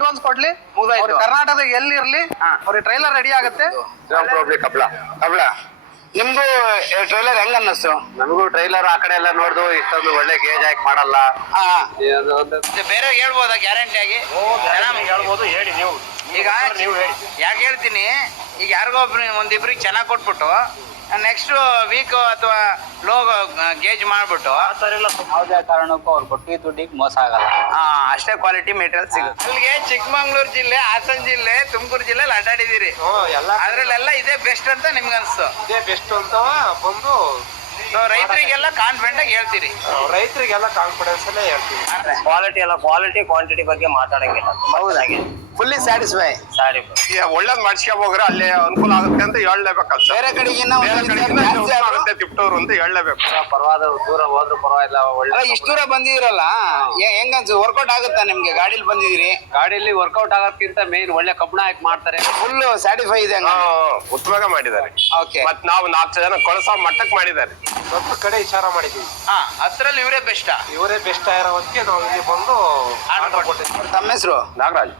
Advance ಕೊಡ್ಲಿ, ಕರ್ನಾಟಕದಾಗ ಎಲ್ಲಿರ್ಲಿ ಅವ್ರಿಗೆ ಟ್ರೈಲರ್ ರೆಡಿ ಆಗುತ್ತೆ. ನಿಮ್ಗೂ ಟ್ರೈಲರ್ ಹೆಂಗ ಅನ್ನಿಸ್ತು? ನಮಗೂ ಟ್ರೈಲರ್ ಆ ಕಡೆ ಎಲ್ಲ ನೋಡ್ದು ಇಷ್ಟೊಂದು ಒಳ್ಳೆ ಗೇಜ್ ಹಾಕಿ ಮಾಡಲ್ಲ. ಬೇರೆ ಹೇಳ್ಬೋದಾ ಗ್ಯಾರಂಟಿ ಆಗಿ? ಹೇಳ್ಬೋದು, ಹೇಳಿ ನೀವು. ಈಗ ಯಾಕೆ ಹೇಳ್ತೀನಿ, ಈಗ ಯಾರಿಗೋ ಒಂದಿಬ್ರಿಗೆ ಚೆನ್ನಾಗಿ ಕೊಟ್ಬಿಟ್ಟು ನೆಕ್ಸ್ಟ್ ವೀಕ್ ಅಥವಾ ಲೋ ಗೇಜ್ ಮಾಡ್ಬಿಟ್ಟು ಯಾವುದೇ ಕಾರಣಕ್ಕೂ ಅವ್ರು ಕೊಟ್ಟು ದುಡ್ಡಿಗೆ ಮೋಸ ಆಗಲ್ಲ. ಅಷ್ಟೇ ಕ್ವಾಲಿಟಿ ಮೆಟೀರಿಯಲ್ ಸಿಗುತ್ತೆ. ಅಲ್ಲಿಗೆ ಚಿಕ್ಕಮಂಗ್ಳೂರು ಜಿಲ್ಲೆ, ಹಾಸನ ಜಿಲ್ಲೆ, ತುಮಕೂರು ಜಿಲ್ಲೆಲಿ ಅಡ್ಡಾಡಿದಿರಿ, ಅದ್ರಲ್ಲೆಲ್ಲ ಇದೇ ಬೆಸ್ಟ್ ಅಂತ ನಿಮ್ಗೆ ಅನ್ಸ್ತು? ಇದೇ ಬೆಸ್ಟ್ ಅಂತ ಬಂದು ರೈತರಿಗೆಲ್ಲ ಕಾನ್ಫಿಡೆಂಟ್ ಆಗಿ ಹೇಳ್ತೀರಿ? ರೈತರಿಗೆಲ್ಲ ಕಾನ್ಫಿಡೆನ್ಸ್ ಅಲ್ಲೇ ಹೇಳ್ತೀವಿ. ಕ್ವಾಲಿಟಿ ಎಲ್ಲ ಕ್ವಾಲಿಟಿ ಕ್ವಾಂಟಿಟಿ ಬಗ್ಗೆ ಮಾತಾಡಂಗಿಲ್ಲ. ಹೌದಾಗಿ ಫುಲ್ಲಿ ಸ್ಯಾಟಿಸ್ಫೈ. ಸಾರಿ ಒಳ್ಳೇದ್ ಮಾಡ್ಸ್ಕೊಂಡ್ ಹೋಗ್ರೆ ಅಲ್ಲಿ ಅನುಕೂಲ ಆಗುತ್ತೆ ಅಂತ ಹೇಳಲೇಬೇಕಲ್ಲ. ಬೇರೆ ಕಡೆಗಿನ್ನ ಆಗುತ್ತೆ ತಿಪ್ಟೂರು ಅಂತ ಹೇಳಲೇಬೇಕು. ಪರವಾದ ದೂರ ಹೋದ್ರು ಪರವಾಗಿಲ್ಲ. ಒಳ್ಳೆ ಇಷ್ಟು ದೂರ ಬಂದಿರಲ್ಲ, ಹೆಂಗನ್ಸು? ವರ್ಕೌಟ್ ಆಗುತ್ತಾ ನಿಮ್ಗೆ? ಗಾಡಿಲಿ ಬಂದಿದ್ದೀರಿ, ಗಾಡಿಯಲ್ಲಿ ವರ್ಕೌಟ್ ಆಗೋದ್ಕಿಂತ ಮೇನ್ ಒಳ್ಳೆ ಕಬ್ಬಣ ಹಾಕಿ ಮಾಡ್ತಾರೆ. ಫುಲ್ ಸ್ಯಾಟಿಸ್ಫೈ ಇದೆ. ಉತ್ತಮವಾಗಿ ಮಾಡಿದ್ದಾರೆ. ಓಕೆ, ಮತ್ ನಾವು 4 ಜನ ಕಳಸೋ ಮಟ್ಟಕ್ಕೆ ಮಾಡಿದ್ದಾರೆ. 10 ಕಡೆ ವಿಚಾರ ಮಾಡಿದ್ದೀವಿ. ಅದ್ರಲ್ಲಿ ಇವರೇ ಬೆಸ್ಟ್. ಇವರೇ ಬೆಸ್ಟ್ ಆಗಿರೋ ಹೊತ್ತಿಗೆ ನಾವು ಇಲ್ಲಿ ಬಂದು ಆರ್ಡರ್ ಕೊಟ್ಟಿದ್ದೀವಿ. ತಮ್ಮ ಹೆಸರು? ನಾಗರಾಜ್.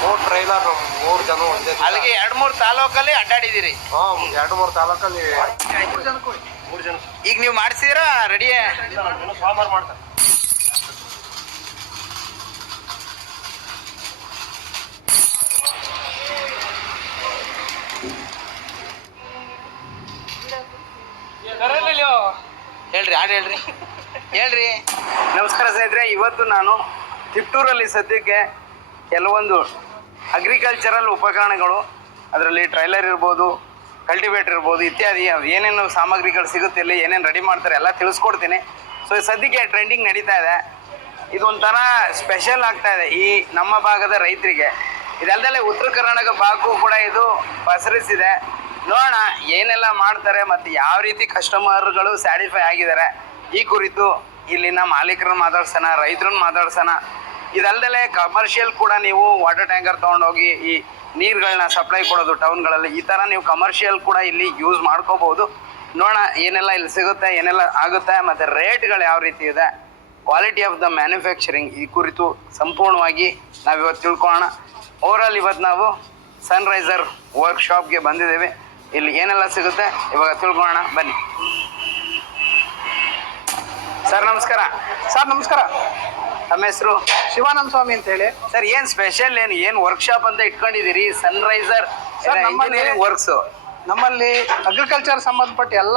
3 ಟ್ರೈಲರ್ 3 ಜನ ಒಂದೇ. ಅಲ್ಲಿಗೆ 2-3 ತಾಲೂಕಲ್ಲಿ ಅಡ್ಡಾಡಿದಿರಿ? 2-3 ತಾಲೂಕಲ್ಲಿ 3 ಜನ. ಈಗ ನೀವು ಮಾಡಿಸಿದಿರಾ? ರೆಡಿ ಫಾರ್ಮರ್ ಮಾಡ್ತಾರೆ. ಹೇಳ್ರಿ, ಹಾಡು ಹೇಳ್ರಿ. ಹೇಳ್ರಿ. ನಮಸ್ಕಾರ ಸ್ನೇಹಿತರೆ, ಇವತ್ತು ನಾನು ತಿಪ್ಟೂರಲ್ಲಿ ಸದ್ಯಕ್ಕೆ ಕೆಲವೊಂದು ಅಗ್ರಿಕಲ್ಚರಲ್ ಉಪಕರಣಗಳು, ಅದರಲ್ಲಿ ಟ್ರೈಲರ್ ಇರ್ಬೋದು, ಕಲ್ಟಿವೇಟರ್ ಇರ್ಬೋದು, ಇತ್ಯಾದಿ ಏನೇನು ಸಾಮಗ್ರಿಗಳು ಸಿಗುತ್ತೆ, ಇಲ್ಲಿ ಏನೇನು ರೆಡಿ ಮಾಡ್ತಾರೆ ಎಲ್ಲ ತಿಳಿಸ್ಕೊಡ್ತೀನಿ. ಸೊ ಸದ್ಯಕ್ಕೆ ಟ್ರೆಂಡಿಂಗ್ ನಡೀತಾ ಇದೆ. ಇದೊಂಥರ ಸ್ಪೆಷಲ್ ಆಗ್ತಾ ಇದೆ ಈ ನಮ್ಮ ಭಾಗದ ರೈತರಿಗೆ. ಇದಲ್ಲದೆ ಉತ್ತರ ಕರ್ನಾಟಕ ಭಾಗಕ್ಕೂ ಕೂಡ ಇದು ಪಸರಿಸಿದೆ. ನೋಡೋಣ ಏನೆಲ್ಲ ಮಾಡ್ತಾರೆ ಮತ್ತು ಯಾವ ರೀತಿ ಕಸ್ಟಮರ್ಗಳು ಸ್ಯಾಟಿಸ್ಫೈ ಆಗಿದ್ದಾರೆ. ಈ ಕುರಿತು ಇಲ್ಲಿನ ಮಾಲೀಕರನ್ನ ಮಾತಾಡ್ಸೋಣ, ರೈತರನ್ನ ಮಾತಾಡ್ಸೋಣ. ಇದಲ್ಲದೆ ಕಮರ್ಷಿಯಲ್ ಕೂಡ ನೀವು ವಾಟರ್ ಟ್ಯಾಂಕರ್ ತೊಗೊಂಡೋಗಿ ಈ ನೀರುಗಳನ್ನ ಸಪ್ಲೈ ಕೊಡೋದು ಟೌನ್ಗಳಲ್ಲಿ, ಈ ಥರ ನೀವು ಕಮರ್ಷಿಯಲ್ ಕೂಡ ಇಲ್ಲಿ ಯೂಸ್ ಮಾಡ್ಕೋಬೋದು. ನೋಡೋಣ ಏನೆಲ್ಲ ಇಲ್ಲಿ ಸಿಗುತ್ತೆ, ಏನೆಲ್ಲ ಆಗುತ್ತೆ, ಮತ್ತು ರೇಟ್ಗಳು ಯಾವ ರೀತಿ ಇದೆ, ಕ್ವಾಲಿಟಿ ಆಫ್ ದ ಮ್ಯಾನುಫ್ಯಾಕ್ಚರಿಂಗ್, ಈ ಕುರಿತು ಸಂಪೂರ್ಣವಾಗಿ ನಾವಿವತ್ತು ತಿಳ್ಕೊಳ್ಳೋಣ. ಓವರಾಲ್ ಇವತ್ತು ನಾವು ಸನ್ರೈಸರ್ ವರ್ಕ್ಶಾಪ್ಗೆ ಬಂದಿದ್ದೇವೆ. ಇಲ್ಲಿ ಏನೆಲ್ಲ ಸಿಗುತ್ತೆ ಇವಾಗ ತಿಳ್ಕೊಳ್ಳೋಣ, ಬನ್ನಿ. ಸರ್ ನಮಸ್ಕಾರ. ಸರ್ ನಮಸ್ಕಾರ. ತಮ್ಮ ಹೆಸರು? ಶಿವಾನಂದ ಸ್ವಾಮಿ ಅಂತ ಹೇಳಿ. ಸರ್ ಏನು ಸ್ಪೆಷಲ್, ಏನು ವರ್ಕ್ಶಾಪ್ ಅಂತ ಇಟ್ಕೊಂಡಿದ್ದೀರಿ? ಸನ್ರೈಸರ್ ವರ್ಕ್ಸು ನಮ್ಮಲ್ಲಿ ಅಗ್ರಿಕಲ್ಚರ್ ಸಂಬಂಧಪಟ್ಟ ಎಲ್ಲ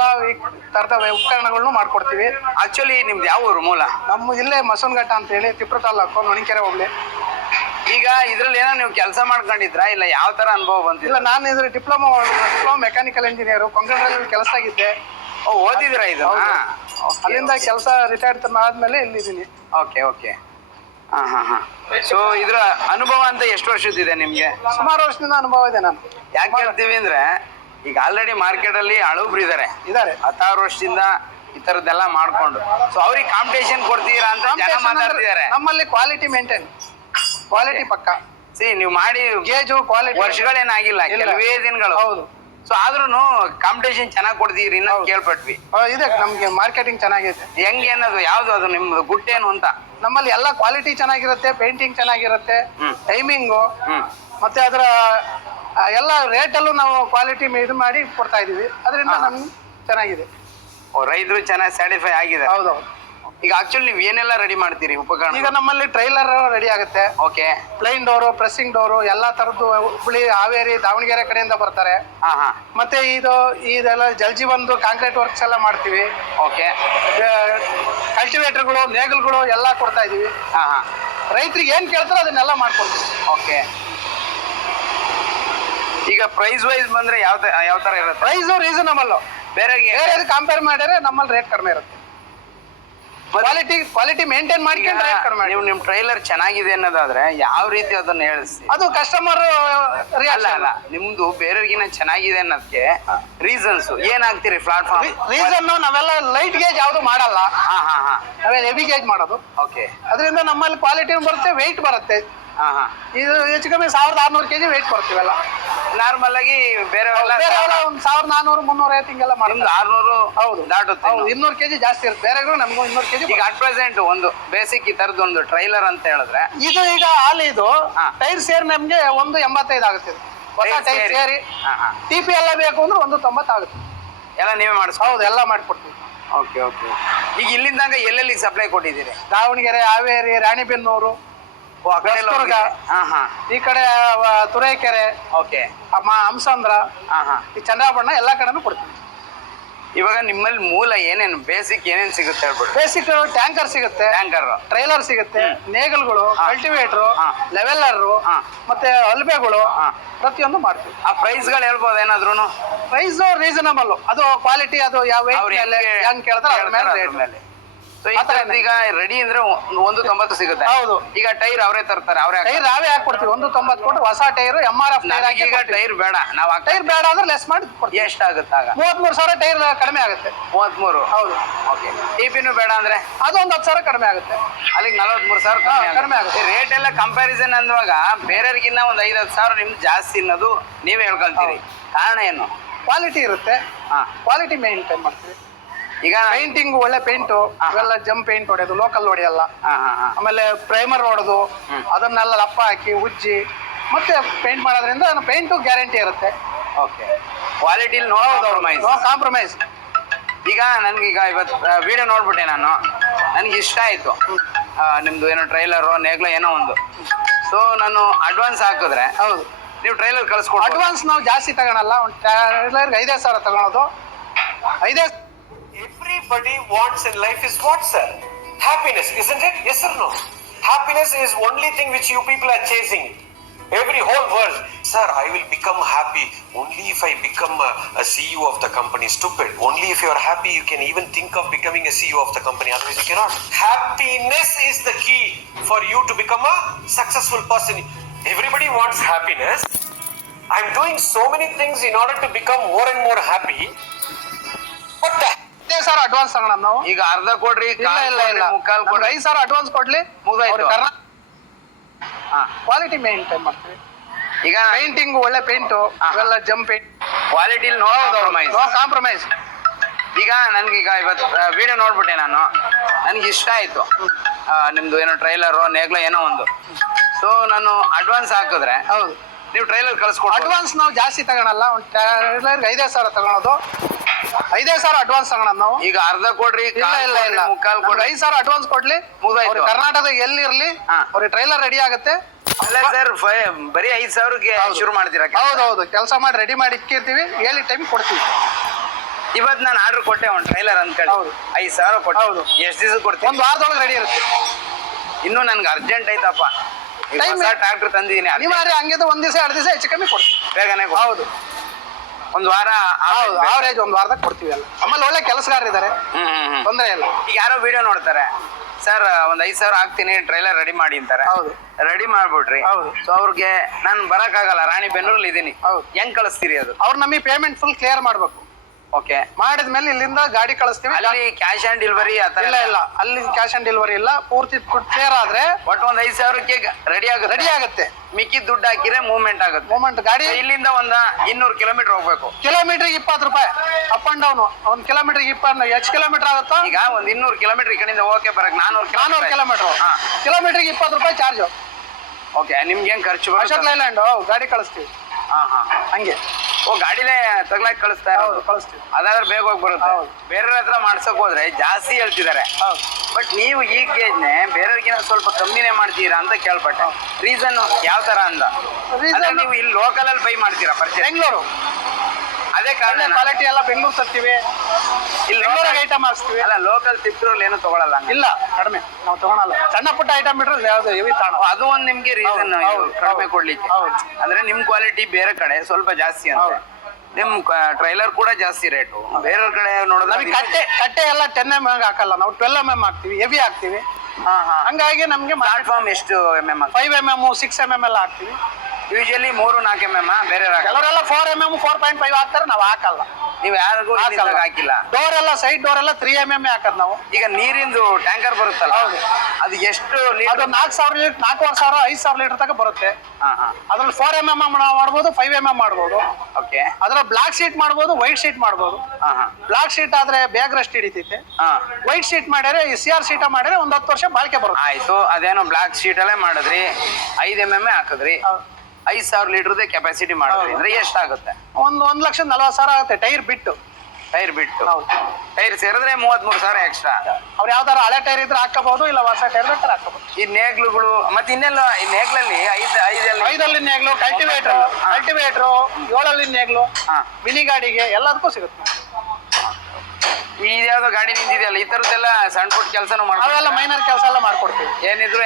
ಥರದ ಉಪಕರಣಗಳನ್ನು ಮಾಡ್ಕೊಡ್ತೀವಿ. ಆಕ್ಚುಲಿ ನಿಮ್ದು ಯಾವ ಊರು ಮೂಲ? ನಮ್ಮ ಇಲ್ಲೇ ಮಸೂನ್ಘಟ್ಟ ಅಂತ ಹೇಳಿ, ತಿಪ್ಟೂರು ತಾಲೂಕು, ಹೊಣಕೆರೆ ಹೋಗ್ಲಿ. ಈಗ ಇದ್ರಲ್ಲಿ ಏನೋ ನೀವು ಕೆಲಸ ಮಾಡ್ಕೊಂಡಿದ್ರಾ, ಇಲ್ಲ ಯಾವ ತರ ಅನುಭವ ಬಂತಿಲ್ಲ? ಇಲ್ಲ, ನಾನು ಇದ್ರ ಡಿಪ್ಲೊಮಾ ಮೆಕ್ಯಾನಿಕಲ್ ಇಂಜಿನಿಯರು, ಕೊಂಕಣದಲ್ಲಿ ಕೆಲಸ ಆಗಿದ್ದೆ. ಓದಿದಿರಾ ಇದು? ಅಲ್ಲಿಂದ ಕೆಲಸ ರಿಟೈರ್ಡ್ ಆದ್ಮೇಲೆ ಇಲ್ಲಿದ್ದೀನಿ. Okay okay. ಹಾಂ. ಸೊ ಇದ್ರ ಅನುಭವ ಅಂತ ಎಷ್ಟು ವರ್ಷದಿದೆ ನಿಮ್ಗೆ? ಸುಮಾರು ವರ್ಷದಿಂದ ಅನುಭವ ಇದೆ. ನಾನು ಯಾಕೆ ಹೇಳ್ತೀವಿ ಅಂದ್ರೆ, ಈಗ ಆಲ್ರೆಡಿ ಮಾರ್ಕೆಟ್ ಅಲ್ಲಿ ಹಳಬ್ರು ಇದಾರೆ 16 ವರ್ಷದಿಂದ ಈ ತರದ್ದೆಲ್ಲ ಮಾಡ್ಕೊಂಡು. ಸೊ ಅವ್ರಿಗೆ ಕಾಂಪಿಟೇಷನ್ ಕೊಡ್ತೀರಾ ಅಂತ ಜನ ಮಾತಾಡ್ತಿದ್ದಾರೆ. ನಮ್ಮಲ್ಲಿ ಕ್ವಾಲಿಟಿ ಮೇಂಟೈನ್, ಕ್ವಾಲಿಟಿ ಪಕ್ಕ. ನೀವು ಮಾಡಿ ಗೇಜು ಕ್ವಾಲಿಟಿ ವರ್ಷಗಳೇನಾಗಿಲ್ಲ, ಕೆಲವೇ ದಿನಗಳು. ಹೌದು. ಸೊ ಆದ್ರೂ ಕಾಂಪಿಟೇಷನ್ ಚೆನ್ನಾಗಿ ಕೊಡ್ತೀರಿ ನಾವು ಕೇಳ್ಪಟ್ವಿ. ಇದೆ, ನಮ್ಗೆ ಮಾರ್ಕೆಟಿಂಗ್ ಚೆನ್ನಾಗಿದೆ. ಹೆಂಗೆ ಅನ್ನೋದು ಯಾವ್ದು, ಅದು ನಿಮ್ದು ಗುಟ್ಟೇನು ಅಂತ? ನಮ್ಮಲ್ಲಿ ಎಲ್ಲ ಕ್ವಾಲಿಟಿ ಚೆನ್ನಾಗಿರುತ್ತೆ, ಪೇಂಟಿಂಗ್ ಚೆನ್ನಾಗಿರುತ್ತೆ, ಟೈಮಿಂಗು, ಮತ್ತೆ ಅದರ ಎಲ್ಲ ರೇಟಲ್ಲೂ ನಾವು ಕ್ವಾಲಿಟಿ ಇದು ಮಾಡಿ ಕೊಡ್ತಾ ಇದೀವಿ. ಅದರಿಂದ ನಮ್ಗೆ ಚೆನ್ನಾಗಿದೆ. ರೈತರು ಚೆನ್ನಾಗಿ ಸ್ಯಾಟಿಸ್ಫೈ ಆಗಿದೆ. ಹೌದೌದು. ಈಗ ಆಕ್ಚುಲಿ ನೀವು ಏನೆಲ್ಲ ರೆಡಿ ಮಾಡ್ತೀರಿ ಉಪಕರಣ? ಈಗ ನಮ್ಮಲ್ಲಿ ಟ್ರೈಲರ್ ರೆಡಿ ಆಗುತ್ತೆ. Okay. Plain door, pressing door, ಎಲ್ಲಾ ತರದ್ದು ಹುಬ್ಬಳ್ಳಿ, ಹಾವೇರಿ, ದಾವಣಗೆರೆ ಕಡೆಯಿಂದ ಬರ್ತಾರೆ. ಮತ್ತೆ ಇದೆಲ್ಲ ಜಲ್ಜೀವನ್ದು ಕಾಂಕ್ರೀಟ್ ವರ್ಕ್ಸ್ ಎಲ್ಲ ಮಾಡ್ತೀವಿ. ಓಕೆ. ಕಲ್ಟಿವೇಟರ್ಗಳು, ನೇಗಲ್ಗಳು ಎಲ್ಲ ಕೊಡ್ತಾ ಇದೀವಿ. ರೈತರಿಗೆ ಏನ್ ಕೇಳ್ತಾರೋ ಅದನ್ನೆಲ್ಲ ಮಾಡ್ಕೊಡ್ತೀವಿ. ಓಕೆ. ಈಗ ಪ್ರೈಸ್ ವೈಸ್ ಬಂದ್ರೆ ಯಾವ ತರ ಇರುತ್ತೆ? Price reasonable. ಬೇರೆ ಕಂಪೇರ್ ಮಾಡಿದ್ರೆ ನಮ್ಮಲ್ಲಿ ರೇಟ್ ಕಡಿಮೆ ಇರುತ್ತೆ. ಕ್ವಾಲಿಟಿ ಮೇಂಟೈನ್ ಮಾಡ್ಕೊಂಡು ರೇಟ್ ಕಡಿಮೆ. ನೀವು ನಿಮ್ ಟ್ರೈಲರ್ ಚೆನ್ನಾಗಿದೆ ಅನ್ನೋದಾದ್ರೆ ಯಾವ ರೀತಿ ಅದನ್ನ ಹೇಳಿಸಿ? ಅದು ಕಸ್ಟಮರ್ ಅಲ್ಲ, ನಿಮ್ದು ಬೇರೆಯವ್ರಿಗಿನ ಚೆನ್ನಾಗಿದೆ ಅನ್ನೋದಕ್ಕೆ ರೀಸನ್ಸ್ ಏನಾಗ್ತೀರಿ? ಪ್ಲಾಟ್ಫಾರ್ಮ್ ರೀಸನ್ ನಾವೆಲ್ಲ ಲೈಟ್ ಗೇಜ್ ಯಾವ್ದು ಮಾಡಲ್ಲ. ನಾವೇ ಹೆವಿ ಗೇಜ್ ಮಾಡೋದು. ಓಕೆ. ಅದರಿಂದ ನಮ್ಮಲ್ಲಿ ಕ್ವಾಲಿಟಿ ಬರುತ್ತೆ, ವೆಯ್ಟ್ ಬರುತ್ತೆ. ಹಾ ಹಾ ಇದು ಹೆಚ್ಚು ಕಮ್ಮಿ 1600 kg ವೆಯ್ಟ್ ಬರ್ತೀವಲ್ಲ. ನಾರ್ಮಲ್ ಆಗಿ ಬೇರೆ ಬೇರೆಲ್ಲ ಒಂದು 1400 350 ಹಿಂಗೆಲ್ಲ ನಿಮ್ದು ಮಾಡ್ತಾರೆ. 600 ಹೌದು ದಾಟುತ್ತೆ ಹೌದು 200 kg ಜಾಸ್ತಿ ಇರುತ್ತೆ. ಬೇರೆಗೂ ನಮಗೂ 200 kg. ಈಗ ಅಟ್ ಪ್ರೆಸೆಂಟ್ ಒಂದು ಬೇಸಿಕ್ ಈ ತರದ್ದು ಒಂದು ಟ್ರೈಲರ್ ಅಂತ ಹೇಳಿದ್ರೆ ಇದು ಈಗ ಹಾಲಿ ಇದು ಹಾ. ಟೈರ್ ಸೇರಿ ನಮ್ಗೆ 185 ಆಗುತ್ತೆ ಇದು. ಹೊಸ ಟೈರ್ ಟೈರ್ ಸೇರಿ? ಸೇರಿ ಹಾ, ಹಾ. TP ಎಲ್ಲ ಬೇಕು ಅಂದ್ರೆ 190 ಆಗುತ್ತೆ. ಎಲ್ಲ ನೀವೇ ಮಾಡಿಸ್ಬೋದು. ಹೌದು ಎಲ್ಲ ಮಾಡ್ಕೊಡ್ತೀವಿ. Okay okay. ಈಗ ಇಲ್ಲಿಂದಾಗ ಎಲ್ಲೆಲ್ಲಿ ಸಪ್ಲೈ ಕೊಟ್ಟಿದ್ದೀರಿ? ದಾವಣಗೆರೆ, ಹಾವೇರಿ, ರಾಣಿಬೆನ್ನೂರು, ಓ, ಆ ಕಡೆ ಎಲ್ಲ ಹೊಸದುರ್ಗ. ಹೋಗಿದೆ. ಹಾ ಹಾ ಈ ಕಡೆ ತುರೇಕೆರೆ, ಓಕೆ. ಹಂಸಂದ್ರ, ಹಾ ಹಾ ಈ ಚಂದ್ರಾಪಟ್ಟಣ ಎಲ್ಲ ಕಡೆನೂ ಕೊಡ್ತೀವಿ. ಇವಾಗ ನಿಮ್ಮಲ್ಲಿ ಮೂಲ ಏನೇನು ಬೇಸಿಕ್ ಏನೇನು ಸಿಗುತ್ತೆ ಹೇಳ್ಬಿಡಿ. ಬೇಸಿಕ್ ಟ್ಯಾಂಕರ್ ಸಿಗುತ್ತೆ, ಟ್ಯಾಂಕರ್, ಟ್ರೈಲರ್ ಸಿಗುತ್ತೆ, ನೇಗಲ್ಗಳು, ಹಾ. ಕಲ್ಟಿವೇಟರ್, ಹಾ. ಲೆವೆಲ್ಲರ್, ಹಾ. ಮತ್ತೆ ಅಲ್ಬೆಗಳು, ಹಾ. ಪ್ರತಿಯೊಂದು ಮಾಡ್ತೀವಿ. ಆ ಪ್ರೈಸ್ಗಳು ಹೇಳ್ಬೋದು ಏನಾದ್ರು? ಪ್ರೈಸ್ ರೀಸನಬಲ್, ಅದು ಕ್ವಾಲಿಟಿ, ಅದು ಯಾವ weight ಅವ್ರು ಮೇಲೆ ಹೆಂಗ್ ಕೇಳ್ತಾರೆ ಅದ್ರ ಮೇಲೆ ರೇಟ್. ಮೇಲೆ. ಸೊ ಈ ಆ ಥರ ಥರದ್ದು ಈಗ ರೆಡಿ ಅಂದ್ರೆ 190 ಸಿಗುತ್ತೆ. ಹೌದು. ಈಗ ಟೈರ್ ಅವರೇ ತರ್ತಾರೆ, ಅವರೇ ಟೈರ್ ನಾವೇ ಹಾಕೊಡ್ತೀವಿ. 190 ಕೊಟ್ಟು ಹೊಸ ಟೈರ್ MRF ಟೈರ್ ಹಾಕಿ ಈಗ ಟೈರ್ ಬೇಡ, ನಾವು ಟೈರ್ ಬೇಡ ಅಂದ್ರೆ ಲೆಸ್ ಮಾಡಿ ಕೊಡ್ತೀವಿ. ಎಷ್ಟಾಗುತ್ತೆ ಆಗ? 33,000 ಟೈರ್ ಕಡಿಮೆ ಆಗುತ್ತೆ. 33. ಹೌದು. ಓಕೆ. TPನೂ ಬೇಡ ಅಂದ್ರೆ ಅದು ಒಂದು 10,000 ಕಡಿಮೆ ಆಗುತ್ತೆ. ಅಲ್ಲಿಗೆ 43,000 ಹಾ, ಕಡಿಮೆ ಆಗುತ್ತೆ. ರೇಟ್ ಎಲ್ಲ ಕಂಪ್ಯಾರಿಸನ್ ಅಂದಾಗ ಬೇರೆಯವ್ರಿಗಿನ್ನ ಒಂದು 5,000 ನಿಮ್ದು ಜಾಸ್ತಿ ಅನ್ನೋದು ನೀವೇ ಹೇಳ್ಕೊಳ್ತೀರಿ. ಕಾರಣ ಏನು? ಕ್ವಾಲಿಟಿ ಇರುತ್ತೆ, ಹಾ. ಕ್ವಾಲಿಟಿ ಮೇಂಟೈನ್ ಮಾಡ್ತೀವಿ. ಈಗ ಪೇಂಟಿಂಗ್ ಒಳ್ಳೆ ಪೇಂಟು, ಹಾ. ಇವೆಲ್ಲ ಜಂಪ್ ಪೇಂಟ್ ಹೊಡೆಯೋದು, ಲೋಕಲ್ ಹೊಡೆಯಲ್ಲ. ಹಾ ಹಾ ಹಾ ಆಮೇಲೆ ಪ್ರೈಮರ್ ಹೊಡೆದು ಅದನ್ನೆಲ್ಲ ಲಪ್ಪ ಹಾಕಿ ಉಜ್ಜಿ ಮತ್ತೆ ಪೇಂಟ್ ಮಾಡೋದ್ರಿಂದ ಪೇಂಟು ಗ್ಯಾರಂಟಿ ಇರುತ್ತೆ. ಓಕೆ. ಕ್ವಾಲಿಟಿಲಿ ನೋ ಕಾಂಪ್ರಮೈಸ್. No compromise. ಈಗ ನನ್ಗೀಗ ಇವತ್ತು ವಿಡಿಯೋ ನೋಡ್ಬಿಟ್ಟೆ ನಾನು, ನನಗೆ ಇಷ್ಟ ಆಯಿತು. ನಿಮ್ಮದು ಏನೋ ಟ್ರೈಲರು ನೇಗ್ಲ ಏನೋ ಒಂದು. ಸೊ ನಾನು ಅಡ್ವಾನ್ಸ್ ಹಾಕಿದ್ರೆ ಹೌದು, ನೀವು ಟ್ರೈಲರ್ ಕಳಿಸ್ಕೊಡಿ. ಅಡ್ವಾನ್ಸ್ ನಾವು ಜಾಸ್ತಿ ತಗೊಳಲ್ಲ. ಒಂದು ಟ್ರೈಲರ್ಗೆ 5,000 ತಗೊಳೋದು. 5,000 Everybody wants in life is what, sir? Happiness, isn't it? Yes or no? Happiness is only thing which you people are chasing. Every whole world. Sir, I will become happy only if I become a CEO of the company. Stupid. Only if you are happy you can even think of becoming a CEO of the company. Otherwise you cannot. Happiness is the key for you to become a successful person. Everybody wants happiness. I'm doing so many things in order to become more and more happy. What the 5,000 advance ತಗೊಳ ನಾವು. ಈಗ ಅರ್ಧ ಕೊಡ್ರಿ, ಇಲ್ಲ ಇಲ್ಲ ಇಲ್ಲ, ಮುಕ್ಕಾಲ್ ನಮ್ಗೆ ಕೊಡ್ರಿ, 5,000 advance ಕೊಡ್ಲಿ. ಮುಗ್ದಾಯ್ತು. ಕ್ವಾಲಿಟಿ ಮೇಂಟೈನ್ ಮಾಡ್ತೀವಿ. ಈಗ ಪೇಂಟಿಂಗ್ ಒಳ್ಳೆ ಪೇಂಟು, ಹಾ. ಇವೆಲ್ಲ ಜಂಪ್ ಪೇಂಟ್. ಕ್ವಾಲಿಟಿಲಿ ನೋ ಕಾಂಪ್ರಮೈಸ್. No compromise. ಈಗ ನನ್ಗೀಗ ಇವತ್ತು ವಿಡಿಯೋ ನೋಡ್ಬಿಟ್ಟೆ ನಾನು, ನನಗೆ ಇಷ್ಟ ಆಯಿತು. ನಿಮ್ಮದು ಏನೋ ಟ್ರೈಲರು ನೇಗ್ಲ ಏನೋ ಒಂದು. ಸೊ ನಾನು ಅಡ್ವಾನ್ಸ್ ಹಾಕಿದ್ರೆ ಹೌದು, ನೀವು ಟ್ರೈಲರ್ ಕಳಿಸ್ಕೊಡಿ. ಅಡ್ವಾನ್ಸ್ ನಾವು ಜಾಸ್ತಿ ತಗೊಳಲ್ಲ. ಒಂದು ಟ್ರೈಲರ್ಗೆ 5,000 ತಗೊಳೋದು. 5,000 ಅಡ್ವಾನ್ಸ್ ತಗೊಳೋದು ನಾವು. ಈಗ ಅರ್ಧ ಕೊಡ್ರಿ, ಇಲ್ಲ ಇಲ್ಲ ಇಲ್ಲ, ಮುಕ್ಕಾಲ್ ನಮ್ಗೆ ಕೊಡ್ರಿ. 5,000 ಅಡ್ವಾನ್ಸ್ ಕೊಡ್ಲಿ. ಮುಗ್ದಾಯ್ತು. ಅವ್ರು ಕರ್ನಾಟಕದ ಎಲ್ಲಿರ್ಲಿ ಹಾ. ಅವ್ರಿಗೆ ಟ್ರೈಲರ್ ರೆಡಿ ಆಗುತ್ತೆ. ಅಲ್ಲ ಸರ್, ಬರೀ 5,000ಕ್ಕೆ ಶುರು ಮಾಡ್ತೀರಾ? ಹೌದೌದು, ಕೆಲಸ ಮಾಡಿ ರೆಡಿ ಮಾಡಿ ಇಕ್ಕಿರ್ತೀವಿ, ಹೇಳಿ ಟೈಮ್ ಕೊಡ್ತೀವಿ. ಇವತ್ತು ನಾನು ಆರ್ಡರ್ ಕೊಟ್ಟೆ ಒಂದು ಟ್ರೈಲರ್ ಅನ್ಕೊಳ್ಳಿ, ಹೌದು. 5,000 ಕೊಟ್ಟೆ. ಹೌದು. ಎಷ್ಟು ದಿವಸ ಕೊಡ್ತೀನಿ? ಒಂದು ವಾರದೊಳಗೆ ರೆಡಿ ಇರುತ್ತೆ. ಇನ್ನೂ ನನ್ಗೆ ಅರ್ಜೆಂಟ್ ಐತಪ್ಪ, Time ಟ್ರಾಕ್ಟರ್ ತಂದಿದ್ದೀನಿ, ಅನಿವಾರ್ಯ. ಹಂಗಿದ್ದು 1 ದಿವಸ 2 ದಿವಸ ಹೆಚ್ಚು ಕಮ್ಮಿ ಕೊಡ್ತೀವಿ. ಬೇಗನೆ ಕೊಡು. ಹೌದು ಒಂದು ವಾರ ಹೌದು, ಆವರೇಜ್ 1 ವಾರದಾಗ ಕೊಡ್ತೀವಿ. ಅಲ್ಲ ಆಮೇಲೆ ಒಳ್ಳೆ ಕೆಲಸಗಾರ ಇದ್ದಾರೆ, ತೊಂದರೆ ಇಲ್ಲ. ಈಗ ಯಾರೋ ವಿಡಿಯೋ ನೋಡ್ತಾರೆ, ಸರ್ ಒಂದು 5,000 ಹಾಕ್ತೀನಿ, ಟ್ರೈಲರ್ ರೆಡಿ ಮಾಡಿ ಅಂತಾರೆ. ಹೌದು. ರೆಡಿ ಮಾಡ್ಬಿಟ್ರಿ. ಹೌದು. ಸೊ ಅವ್ರಿಗೆ ನಾನು ಬರಕ್ಕಾಗಲ್ಲ, ರಾಣಿಬೆನ್ನೂರಲ್ಲಿ ಇದ್ದೀನಿ, ಹೌದು. ಹೆಂಗ್ ಕಳಿಸ್ತೀರಿ ಅದು? ಅವ್ರು ನಮಗೆ ಪೇಮೆಂಟ್ ಫುಲ್ ಕ್ಲಿಯರ್ ಮಾಡ್ಬೇಕು. ಓಕೆ. ಮಾಡಿದ್ಮೇಲೆ ಇಲ್ಲಿಂದ ಗಾಡಿ ಕಳಿಸ್ತೀವಿ. ಅಲ್ಲಿ ಕ್ಯಾಶ್ ಆನ್ ಡೆಲಿವರಿ ಆತರ ಇಲ್ಲ ಇಲ್ಲ, ಅಲ್ಲಿ ಕ್ಯಾಶ್ ಆನ್ ಡೆಲಿವರಿ ಇಲ್ಲ. ಪೂರ್ತಿ ಕ್ಲಿಯರ್ ಆದ್ರೆ ಒಟ್ಟು ಒಂದು 5,000ಕ್ಕೆ ರೆಡಿ ಆಗುತ್ತೆ. ರೆಡಿ ಆಗುತ್ತೆ. ಮಿಕ್ಕಿ ದುಡ್ಡು ಹಾಕಿದ್ರೆ ಮೂವ್ಮೆಂಟ್ ಆಗುತ್ತೆ. ಮೂಮೆಂಟ್ ಗಾಡಿ ಇಲ್ಲಿಂದ ಒಂದು 200 ಕಿಲೋಮೀಟರ್ ಹೋಗ್ಬೇಕು. ಕಿಲೋಮೀಟರ್ಗೆ 20 ರೂಪಾಯಿ ಅಪ್ ಅಂಡ್ ಡೌನ್. 1 ಕಿಲೋಮೀಟರ್ಗೆ 20. ಎಷ್ಟು ಕಿಲೋಮೀಟರ್ ಆಗುತ್ತೋ? ಈಗ ಒಂದು 200 ಕಿಲೋಮೀಟರ್ ಈ ಕಡೆಯಿಂದ ಹೋಗಕ್ಕೆ ಬರಕ್ 400 ಕಿಲೋಮೀಟರ್. ಹಾ. ಕಿಲೋಮೀಟರ್ಗೆ 20 ರೂಪಾಯಿ ಚಾರ್ಜ್. ಓಕೆ. ನಿಮ್ಗೆ ಹೆಂಗ್ ಖರ್ಚು ಅಶೋಕ್ ಲೈಲ್ಯಾಂಡ್ ಗಾಡಿ ಕಳಿಸ್ತೀವಿ. ಹಾ ಹಾ ಹಂಗೆ. ಓ, ಗಾಡಿಲೇ ತಗ್ಲಾಕ್ ಕಳಿಸ್ತಾ ಹೌದು, ಇರೋದು? ಕಳಿಸ್ತೀವಿ. ಅದಾದ್ರೆ ಬೇಗ ಹೋಗಿ ಬರುತ್ತೆ. ಹೌದು. ಬೇರೆ ಹತ್ರ ಮಾಡ್ಸಕ್ ಹೋದ್ರೆ ಜಾಸ್ತಿ ಹೇಳ್ತಿದ್ದಾರೆ. ಹೌದು. ಬಟ್ ನೀವು ಈ ಗೇಜ್ನೆ ಬೇರೆಯವ್ರಿಗಿನ ಸ್ವಲ್ಪ ಕಮ್ಮಿನೇ ಮಾಡ್ತೀರಾ ಅಂತ ಕೇಳ್ಪಟ್ಟೆ. ರೀಸನ್ ಯಾವ ತರ ಅಂದ? ಅಂದ್ರೆ ನೀವು ಇಲ್ಲಿ ಲೋಕಲ್ ಅಲ್ಲಿ ಬೈ ಮಾಡ್ತೀರಾ ಪರ್ಚೇಸ್? ಬೆಂಗಳೂರು. ಅದೇ ಕಾರಣ ಕ್ವಾಲಿಟಿ ಎಲ್ಲ ಬೆಂಗಳೂರು ತರ್ತೀವಿ, ಇಲ್ಲಿ ಬೆಂಗಳೂರಿಗೆ ಐಟಮ್ ಹಾಕ್ಸ್ತೀವಿ. ಅಲ್ಲ, ಲೋಕಲ್ ತಿಪ್ಟೂರಲ್ಲಿ ಏನು ತಗೊಳಲ್ಲ ಹಂಗೆ? ಇಲ್ಲ, ಕಡಿಮೆ ನಾವು ತಗೊಳಲ್ಲ. ಸಣ್ಣ ಪುಟ್ಟ ಐಟಮ್ ಬಿಟ್ರೆ ಯಾವ್ದು ಹೆವಿ ತಾಣ. ಅದು ಒಂದ್ ನಿಮ್ಗೆ ರೀಸನ್ ಹೌದು, ಕಡಿಮೆ ಹೌದು. ಕೊಡ್ಲಿಕ್ಕೆ. ಹೌದು. ಅಂದ್ರೆ ನಿಮ್ ಕ್ವಾಲಿಟಿ ಬೇರೆ ಕಡೆ ಸ್ವಲ್ಪ ಜಾಸ್ತಿ ಅಂತ. ಹೌದು. ನಿಮ್ ಟ್ರೈಲರ್ ಕೂಡ ಜಾಸ್ತಿ ರೇಟು. ಬೇರೆ ಕಡೆ ನೋಡಿದ್ರೆ ನಮಗೆ ಕಟ್ಟೆ ಎಲ್ಲ 10 mm ಹಾಕಲ್ಲ, ನಾವು 12 mm ಹಾಕ್ತಿವಿ, ಹೆವಿ ಹಾಕ್ತಿವಿ. ಹಾ ಹಾ. ಹಂಗಾಗಿ ನಮ್ಗೆ ಪ್ಲಾಟ್ಫಾರ್ಮ್ ಎಷ್ಟು mm? 5 mm 6 mm ಎಲ್ಲ ಹಾಕ್ತಿವಿ. ಯೂಶಲಿ 3-4 mm ಬೇರೆ ಕೆಲವರೆಲ್ಲ 4 mm 4.5 ಹಾಕ್ತಾರೆ, ನಾವು ಹಾಕಲ್ಲ. ನೀವು ಯಾರಿಗೂ ಹಾಕಿಲ್ಲ. ಡೋರ್ ಎಲ್ಲ ಸೈಡ್ ಡೋರ್ ಎಲ್ಲ 3 mm ಹಾಕದ್ ನಾವು. ಈಗ ನೀರಿಂದು ಟ್ಯಾಂಕರ್ ಬರುತ್ತಲ್ಲ, ಹೌದು. ಅದು ಎಷ್ಟು ಅದು ಲೀಟರ್? 4,000 ಲೀಟರ್, 4,500 5,000 ಲೀಟರ್ ತನಕ ಬರುತ್ತೆ. ಹಾ. ಅದ್ರಲ್ಲಿ 4 mm ಮಾಡ್ಬೋದು, 5 mm ಮಾಡ್ಬೋದು. ಓಕೆ. ಅದ್ರ ಬ್ಲಾಕ್ ಶೀಟ್ ಮಾಡ್ಬೋದು, ವೈಟ್ ಶೀಟ್ ಮಾಡ್ಬೋದು. ಹಾ. ಬ್ಲಾಕ್ ಶೀಟ್ ಆದ್ರೆ ಬೇಗ ರೆಸ್ಟ್ ಹಿಡಿತೈತೆ. ಹಾ. ವೈಟ್ ಶೀಟ್ ಮಾಡ್ಯಾರೆ, CR ಶೀಟ ಮಾಡ್ಯಾರೆ 1 10 ವರ್ಷ ಬಾಳಿಕೆ ಬರುತ್ತೆ. ಆಯ್ತು, ಅದೇನೋ ಬ್ಲಾಕ್ ಶೀಟ್ ಅಲ್ಲೇ ಮಾಡಿದ್ರಿ, 5 mm ಹಾಕಿದ್ರಿ, 5,000 ಲೀಟರ್ದೇ ಕೆಪಾಸಿಟಿ ಮಾಡಿದ್ರಿ ಅಂದ್ರೆ ಎಷ್ಟಾಗುತ್ತೆ? 1,40,000 ಆಗುತ್ತೆ ಟೈರ್ ಬಿಟ್ಟು. ಟೈರ್ ಬಿಟ್ಟು. ಹೌದು. ಟೈರ್ ಸೇರಿದ್ರೆ 33,000 ಎಕ್ಸ್ಟ್ರಾ. ಅವ್ರು ಯಾವ್ದಾರ ಹಳೆ ಟೈರ್ ಇದ್ರೆ ಹಾಕಬಹುದು, ಇಲ್ಲ ಹೊಸ ಟೈರ್ ಬೇಕಾದ್ರೆ ಹಾಕಬಹುದು. ಈ ನೇಗ್ಲುಗಳು ಮತ್ತೆ ಇನ್ನೆಲ್ಲ ಈ ನೇಗ್ಲಲ್ಲಿ 5 ನೇಗ್ಲು, ಕಲ್ಟಿವೇಟರ್ 7 ನೇಗ್ಲು, ಮಿನಿ ಗಾಡಿಗೆ ಎಲ್ಲದಕ್ಕೂ ಸಿಗುತ್ತೆ. ಇದ್ಯಾವ್ದೋ ಗಾಡಿ ನಿಂತಿದೆಯಲ್ಲ, ಈ ತರದ್ದೆಲ್ಲ ಸಣ್ಣ ಪುಟ್ಟ ಕೆಲಸನೂ ಅವೆಲ್ಲ ಮಾಡ್ಬೋದು. ಮೈನರ್ ಕೆಲಸ ಎಲ್ಲ ಮಾಡ್ಕೊಡ್ತೀವಿ. ಏನಿದ್ರು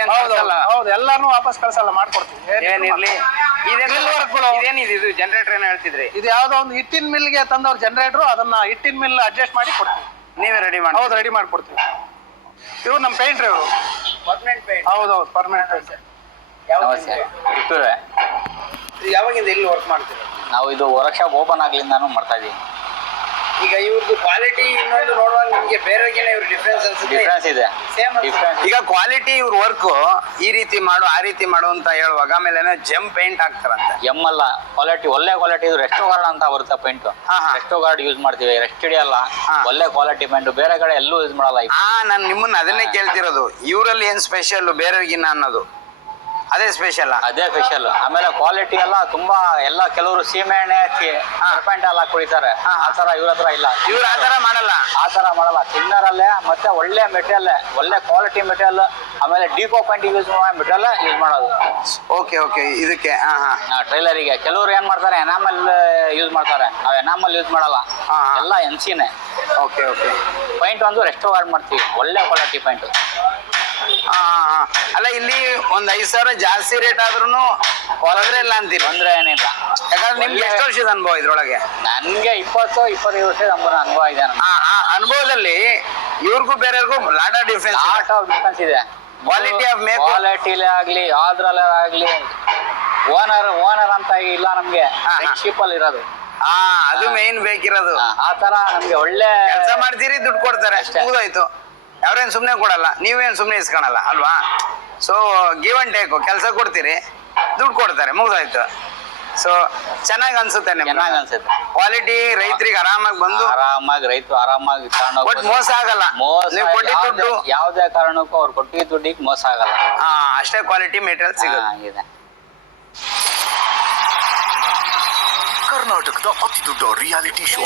ಹೌದು, ಎಲ್ಲಾನು ವಾಪಸ್ ಕಳ್ಸಲ್ಲ, ಮಾಡ್ಕೊಡ್ತೀವಿ. ಏನಿರ್ಲಿ. Drill workಗಳು. ಇದೇನಿದೆ ಇದು ಜನರೇಟರ್ ಏನೋ ಹೇಳ್ತಿದ್ರಿ? ಇದು ಯಾವ್ದೋ ಒಂದು ಹಿಟ್ಟಿನ ಮಿಲ್ಗೆ ತಂದವ್ರ ಜನರೇಟರ್, ಅದನ್ನ ಹಿಟ್ಟಿನ ಮಿಲ್ ಅಡ್ಜಸ್ಟ್ ಮಾಡಿ ಕೊಡ್ತೀವಿ. ನೀವೇ ರೆಡಿ ಮಾಡಿ? ಹೌದು, ರೆಡಿ ಮಾಡ್ಕೊಡ್ತೀವಿ. ಇವ್ರು ನಮ್ಮ ಪೇಂಟ್ರಿ ಇವರು. ಹೌದೌದು, ಪರ್ಮನೆಂಟ್ ಪೇಂಟ್. ನಮಸ್ತೆ. ಕಿತ್ತೂರೇ. ಯಾವಾಗಿಂದ ಇಲ್ಲಿ ವರ್ಕ್ ಮಾಡ್ತೀರಾ? ನಾವು ಇದು ವರ್ಕ್ಶಾಪ್ ಓಪನ್ ಆಗ್ಲಿಂದಾನು ಮಾಡ್ತಾ ಇದೀವಿ. ಈಗ ಇವ್ರದ್ದು ಕ್ವಾಲಿಟಿ ಇನ್ನೊಂದು ನೋಡುವಾಗ ನಿಮ್ಗೆ ಬೇರೆಗಿನ ಇವ್ರ ಡಿಫ್ರೆನ್ಸ್ ಅನ್ಸುತ್ತೆ? ಡಿಫ್ರೆನ್ಸ್ ಇದೆ. ಡಿಫ್ರೆನ್ಸ್. ಈಗ ಕ್ವಾಲಿಟಿ ಇವ್ರ ವರ್ಕ್ ಈ ರೀತಿ ಮಾಡು ಆ ರೀತಿ ಮಾಡು ಅಂತ ಹೇಳುವಾಗ ಆಮೇಲೆ ಜಮ್ ಪೇಂಟ್ ಹಾಕ್ತಾರಂತೆ. ಎಮ್ ಅಲ್ಲ, ಕ್ವಾಲಿಟಿ ಒಳ್ಳೆ ಕ್ವಾಲಿಟಿ. ಇದು ರೆಸ್ಟೋ ಗಾರ್ಡ್ ಅಂತ ಬರುತ್ತೆ ಪೇಂಟ್. ಹಾ. ರೆಸ್ಟೋ ಗಾರ್ಡ್ ಯೂಸ್ ಮಾಡ್ತೀವಿ, ರೆಸ್ಟ್ ಹಿಡಿಯಲ್ಲ. ಹಾ. ಒಳ್ಳೆ ಕ್ವಾಲಿಟಿ ಪೇಂಟ್, ಬೇರೆ ಕಡೆ ಎಲ್ಲೂ ಯೂಸ್ ಮಾಡಲ್ಲ. ನಾನು ನಿಮ್ಮನ್ನ ಅದನ್ನೇ ಕೇಳ್ತಿರೋದು, ಇವರಲ್ಲಿ ಏನ್ ಸ್ಪೆಷಲ್ ಬೇರೆಗಿನ್ನ ಅನ್ನೋದು? ಅದೇ ಸ್ಪೆಷಲ್. ಅದೇ ಸ್ಪೆಷಲ್. ಆಮೇಲೆ ಕ್ವಾಲಿಟಿ ಎಲ್ಲ ತುಂಬಾ ಎಲ್ಲ ಕೆಲವರು ಸೀಮೆ ಎಣ್ಣೆ ಹಚ್ಚಿ ಪೇಂಟ್ ಎಲ್ಲ ಕುಡಿತಾರೆ. ಆ ತರ ಇವ್ರ ಹತ್ರ ಇಲ್ಲ. ಇವ್ರು ಆತರ ಮಾಡಲ್ಲ. ಆ ತರ ಮಾಡಲ್ಲ. ತಿನ್ನರಲ್ಲೇ ಮತ್ತೆ ಒಳ್ಳೆ ಮೆಟೀರಿಯಲ್, ಒಳ್ಳೆ ಕ್ವಾಲಿಟಿ ಮೆಟೀರಿಯಲ್, ಆಮೇಲೆ ಡಿಕೋ ಪೇಂಟ್ ಯೂಸ್ ಮಾಡೋ ಮೆಟೀರಿಯಲ್ ಯೂಸ್ ಮಾಡೋದು. ಓಕೆ ಇದಕ್ಕೆ. ಟ್ರೈಲರಿಗೆ ಕೆಲವರು ಏನ್ ಮಾಡ್ತಾರೆ, ಎನಾಮಲ್ ಯೂಸ್ ಮಾಡ್ತಾರೆ. ನಾವು ಎನಾಮಲ್ ಯೂಸ್ ಮಾಡಲ್ಲ, ಎಲ್ಲ ಎನ್ಸಿನೇ. ಓಕೆ ಪೈಂಟ್ ಒಂದು ರೆಸ್ಟೋ ಗಾರ್ಡ್ ಮಾಡ್ತೀವಿ, ಒಳ್ಳೆ ಕ್ವಾಲಿಟಿ ಪೈಂಟ್. ಅಲ್ಲ, ಇಲ್ಲಿ ಒಂದ್ 5,000 ಜಾಸ್ತಿ ರೇಟ್ ಆದ್ರೂ ತೊಂದ್ರೆ ಇಲ್ಲ ಅಂತೀರಿ? ತೊಂದ್ರೆ ಏನಿಲ್ಲ. ಯಾಕಂದ್ರೆ ನಿಮ್ಗೆ ಎಷ್ಟು ವರ್ಷದ ಅನುಭವ ಇದ್ರೊಳಗೆ? ನನ್ಗೆ 20-25 ವರ್ಷದ ಅನುಭವ ಇದೆ. ಆ ಅನುಭವದಲ್ಲಿ ಇವ್ರಿಗೂ ಬೇರೆಯವ್ರಿಗೂ ಲಾಟ್ ಆಫ್ ಡಿಫ್ರೆನ್ಸ್ ಇದೆ. ಕ್ವಾಲಿಟಿ ಆಫ್ ಮೇಕ್, ಕ್ವಾಲಿಟಿಲೇ ಆಗ್ಲಿ, ಯಾವ್ದ್ರಲ್ಲೇ ಆಗ್ಲಿ. ಓನರ್ ಅಂತ ಇಲ್ಲ ನಮ್ಗೆ, ಫ್ರೆಂಡ್ಶಿಪ್ ಅಲ್ಲಿ ಇರೋದು. ಅದು ಮೇನ್ ಬೇಕಿರೋದು. ಆ ತರ ನಮ್ಗೆ ಒಳ್ಳೆ ಕೆಲಸ ಮಾಡ್ತೀರಿ, ದುಡ್ಡು ಕೊಡ್ತಾರೆ, ಮುಗಿದೋಯ್ತು. ಅವ್ರೇನ್ ಸುಮ್ನೆ ಕೊಡಲ್ಲ, ನೀವೇನ್ ಸುಮ್ನೆ ಇಸ್ಕೊಳಲ್ಲ ಅಲ್ವಾ? ಸೊ ಗಿವ್ ಅಂಡ್ ಟೇಕ್, ಕೆಲಸ ಕೊಡ್ತೀರಿ, ದುಡ್ಡು ಕೊಡ್ತಾರೆ, ಮುಗಿದೋಯ್ತು. ಸೊ ಚೆನ್ನಾಗಿ ಅನ್ಸುತ್ತೆ ನಿಮ್ಗೆ? ಚೆನ್ನಾಗಿ ಅನ್ಸುತ್ತೆ. ಕ್ವಾಲಿಟಿ ರೈತರಿಗೆ ಆರಾಮಾಗಿ ಬಂದು ರೈತರು ಆರಾಮಾಗಿ ಬಟ್ ಮೋಸ ಆಗಲ್ಲ. ನೀವು ಕೊಟ್ಟಿದ್ದ ದುಡ್ಡು ಯಾವುದೇ ಕಾರಣಕ್ಕೂ ಅವ್ರು ಕೊಟ್ಟಿದ್ದ ದುಡ್ಡಿಗೆ ಮೋಸ ಆಗಲ್ಲ. ಅಷ್ಟೇ ಕ್ವಾಲಿಟಿ ಮೆಟೀರಿಯಲ್ ಸಿಗುತ್ತೆ. ಆಗಿದೆ. ಕರ್ನಾಟಕದ ಅತಿ ದೊಡ್ಡ reality show.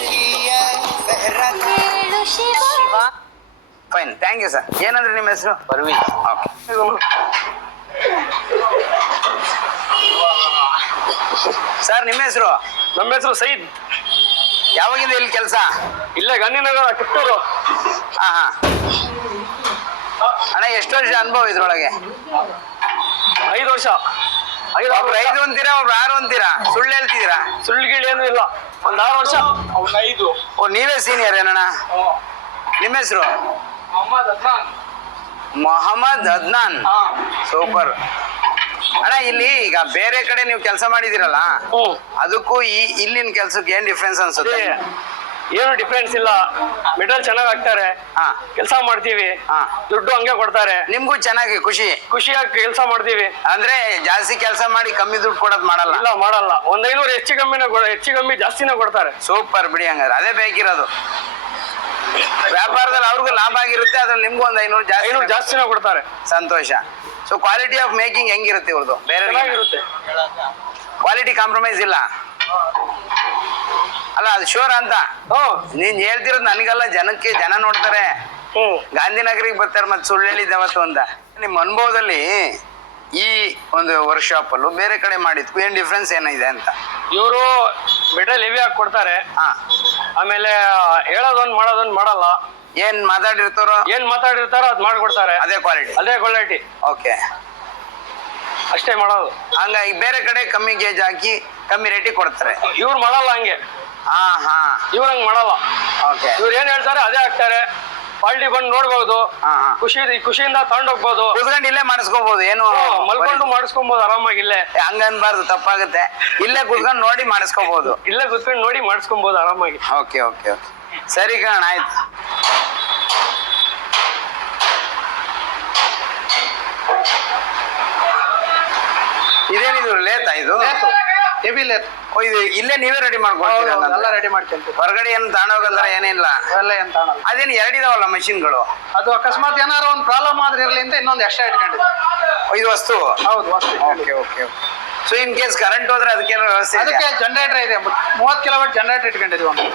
Fine, thank you sir. ಏನಂದ್ರೆ ನಿಮ್ಮ ಹೆಸರು? ಪರ್ವೀನ್. ಓಕೆ. ಸರ್ ನಿಮ್ಮ ಹೆಸರು? ನಮ್ಮ ಹೆಸರು ಸೈದ್. ಯಾವಾಗಿಂದ ಇಲ್ಲಿ ಕೆಲಸ? ಇಲ್ಲೇ ಗಾಂಧಿನಗರ, ಕಿತ್ತೂರು. ಹಾ. ಅಣ್ಣ, ಎಷ್ಟು ವರ್ಷ ಅನುಭವ ಇದ್ರೊಳಗೆ? 5 ವರ್ಷ. ಒಬ್ರು 5 ಅಂತೀರಾ, ಒಬ್ರು 6 ಅಂತೀರಾ? ಸುಳ್ಳು ಹೇಳ್ತಿದ್ದೀರಾ? ಸುಳ್ಳುಗಿಳು ಏನೂ ಇಲ್ಲ. ಒಂದ್ 6 ವರ್ಷ. 5. ಓ, ನೀವೇ ಸೀನಿಯರ್ ಏನಣ್ಣ? ನಿಮ್ಮ ಹೆಸರು? ಮೊಹಮ್ಮದ್ ಅದ್ನಾನ್. ಸೂಪರ್ ಅಣ್ಣ. ಇಲ್ಲಿ ಈಗ ಬೇರೆ ಕಡೆ ನೀವು ಕೆಲಸ ಮಾಡಿದಿರಲ್ಲ, ಅದಕ್ಕೂ ಇಲ್ಲಿನ ಕೆಲ್ಸಕ್ಕೆ ಏನ್ ಡಿಫ್ರೆನ್ಸ್ ಅನ್ಸುತ್ತೆ? ಏನು ಡಿಫ್ರೆನ್ಸ್ ಇಲ್ಲ. ಮೆಟಲ್ ಚೆನ್ನಾಗಿ ಹಾಕ್ತಾರೆ, ಕೆಲಸ ಮಾಡ್ತೀವಿ, ದುಡ್ಡು ಹಂಗೆ ಕೊಡ್ತಾರೆ. ನಿಮ್ಗೂ ಚೆನ್ನಾಗಿ ಖುಷಿಯಾಗಿ ಕೆಲಸ ಮಾಡ್ತೀವಿ. ಅಂದ್ರೆ ಜಾಸ್ತಿ ಕೆಲಸ ಮಾಡಿ ಕಮ್ಮಿ ದುಡ್ಡು ಕೊಡೋದು ಮಾಡಲ್ಲ? ಇಲ್ಲ, ಮಾಡಲ್ಲ. 1 500 ಹೆಚ್ಚು ಕಮ್ಮಿ ಜಾಸ್ತಿನೇ ಕೊಡ್ತಾರೆ. ಸೂಪರ್ ಬಿಡಿ, ಹಂಗಾದ್ರೆ ಅದೇ ಬೇಕಿರೋದು. ವ್ಯಾಪಾರದಲ್ಲಿ ಅವ್ರಿಗೂ ಲಾಭ ಆಗಿರುತ್ತೆ, ಅದ್ರಲ್ಲಿ ನಿಮ್ಗೂ ಒಂದು 500 ಜಾಸ್ತಿನೇ ಕೊಡ್ತಾರೆ. ಸಂತೋಷ. ಸೊ ಕ್ವಾಲಿಟಿ ಆಫ್ ಮೇಕಿಂಗ್ ಹೆಂಗಿರುತ್ತೆ ಇವ್ರದ್ದು? ಬೇರೆ ಇರುತ್ತೆ. ಕ್ವಾಲಿಟಿ ಕಾಂಪ್ರಮೈಸ್ ಇಲ್ಲ ಅಲ್ಲ, ಅದು ಶೋರ್ ಅಂತ. ನೀನ್ ಹೇಳ್ತಿರೋದು ನನಗಲ್ಲ, ಜನಕ್ಕೆ. ಜನ ನೋಡ್ತಾರೆ, ಗಾಂಧಿನಗರಿಗೆ ಬರ್ತಾರೆ, ಮತ್ತೆ ಸುಳ್ಳು ಹೇಳಿದ್ದವತ್ತು ಅಂತ. ನಿಮ್ಮ ಅನುಭವದಲ್ಲಿ ಈ ಒಂದು ವರ್ಕ್ಶಾಪ್ ಅಲ್ಲೂ ಬೇರೆ ಕಡೆ ಮಾಡಿದ್ಕು ಏನ್ ಡಿಫ್ರೆನ್ಸ್ ಏನಿದೆ ಅಂತ? ಇವರು ಮೆಟಲ್ ಹೆವಿ ಆಗಿ ಕೊಡ್ತಾರೆ. ಆಮೇಲೆ ಹೇಳೋದೊಂದು ಮಾಡೋದೊಂದು ಮಾಡಲ್ಲ. ಏನ್ ಮಾತಾಡಿರ್ತಾರೋ ಅದ್ ಮಾಡ್ಕೊಡ್ತಾರೆ. ಅದೇ ಕ್ವಾಲಿಟಿ. ಓಕೆ, ಅಷ್ಟೇ ಮಾಡೋದು. ಹಂಗಾಗಿ ಬೇರೆ ಕಡೆ ಕಮ್ಮಿ ಗೇಜ್ ಹಾಕಿ ಕಮ್ಮಿ ರೇಟಿಗೆ ಕೊಡ್ತಾರೆ. ಇವ್ರು ಮಾಡಲ್ಲ ಹಂಗೆ. ಇವ್ರು ಹಂಗ್ ಮಾಡಲ್ಲ. ಓಕೆ. ಇವ್ರು ಏನ್ ಹೇಳ್ತಾರೆ ಅದೇ ಹಾಕ್ತಾರೆ. ಪಾಲ್ಟಿ ಬಂದು ನೋಡ್ಬೋದು, ಖುಷಿಯಿಂದ ತಗೊಂಡೋಗ್ಬೋದು, ಕುತ್ಕೊಂಡು ಇಲ್ಲೇ ಮಾಡಿಸ್ಕೋಬಹುದು. ಏನು ಮಲ್ಕೊಂಡು ಮಾಡಿಸ್ಕೊಬಹುದು ಆರಾಮಾಗಿ. ಇಲ್ಲೇ ಹಂಗನ್ಬಾರ್ದು, ತಪ್ಪಾಗುತ್ತೆ. ಇಲ್ಲೇ ಕುತ್ಕೊಂಡು ನೋಡಿ ಮಾಡಿಸ್ಕೋಬಹುದು. ಇಲ್ಲೇ ಕುತ್ಕೊಂಡು ನೋಡಿ ಮಾಡಿಸ್ಕೊಬಹುದು ಆರಾಮಾಗಿ. ಓಕೆ ಓಕೆ ಓಕೆ, ಸರಿ ಕಣ, ಆಯ್ತು. ಇದೇನಿದು ಲೇತಾ ಇದು? Heavy lathe. ಓ, ಇದು ಇಲ್ಲೇ ನೀವೇ ರೆಡಿ ಮಾಡ್ಕೊಳ್ತೀರಾ? ಎಲ್ಲ ರೆಡಿ ಮಾಡ್ಕೊಂತೀವಿ. ಹೊರಗಡೆ ಏನು ತಗೊಂಡೋಗಂದ್ರೆ ಏನಿಲ್ಲ. ಎಲ್ಲ ಏನ್ ತಾಣಲ್ಲ. ಅದೇನು ಎರಡಿದಾವಲ್ಲ ಮಷಿನ್ಗಳು? ಅದು ಅಕಸ್ಮಾತ್ ಏನಾರು ಒಂದು ಪ್ರಾಬ್ಲಮ್ ಆದ್ರೆ ಇರ್ಲಿ ಅಂತ ಇನ್ನೊಂದು ಎಕ್ಸ್ಟ್ರಾ ಇಟ್ಕೊಂಡಿದ್ವಿ. ಇದು ವಸ್ತು? ಹೌದು, ವಸ್ತು. Okay okay. So in case current ಹೋದ್ರೆ ಅದಕ್ಕೇನೋ ವ್ಯವಸ್ಥೆ? ಅದಕ್ಕೆ ಜನರೇಟರ್ ಇದೆ, 30 ಕಿಲೋವಾಟ್ ಜನರೇಟರ್ ಇಟ್ಕೊಂಡಿದ್ವಿ ಒಂದು.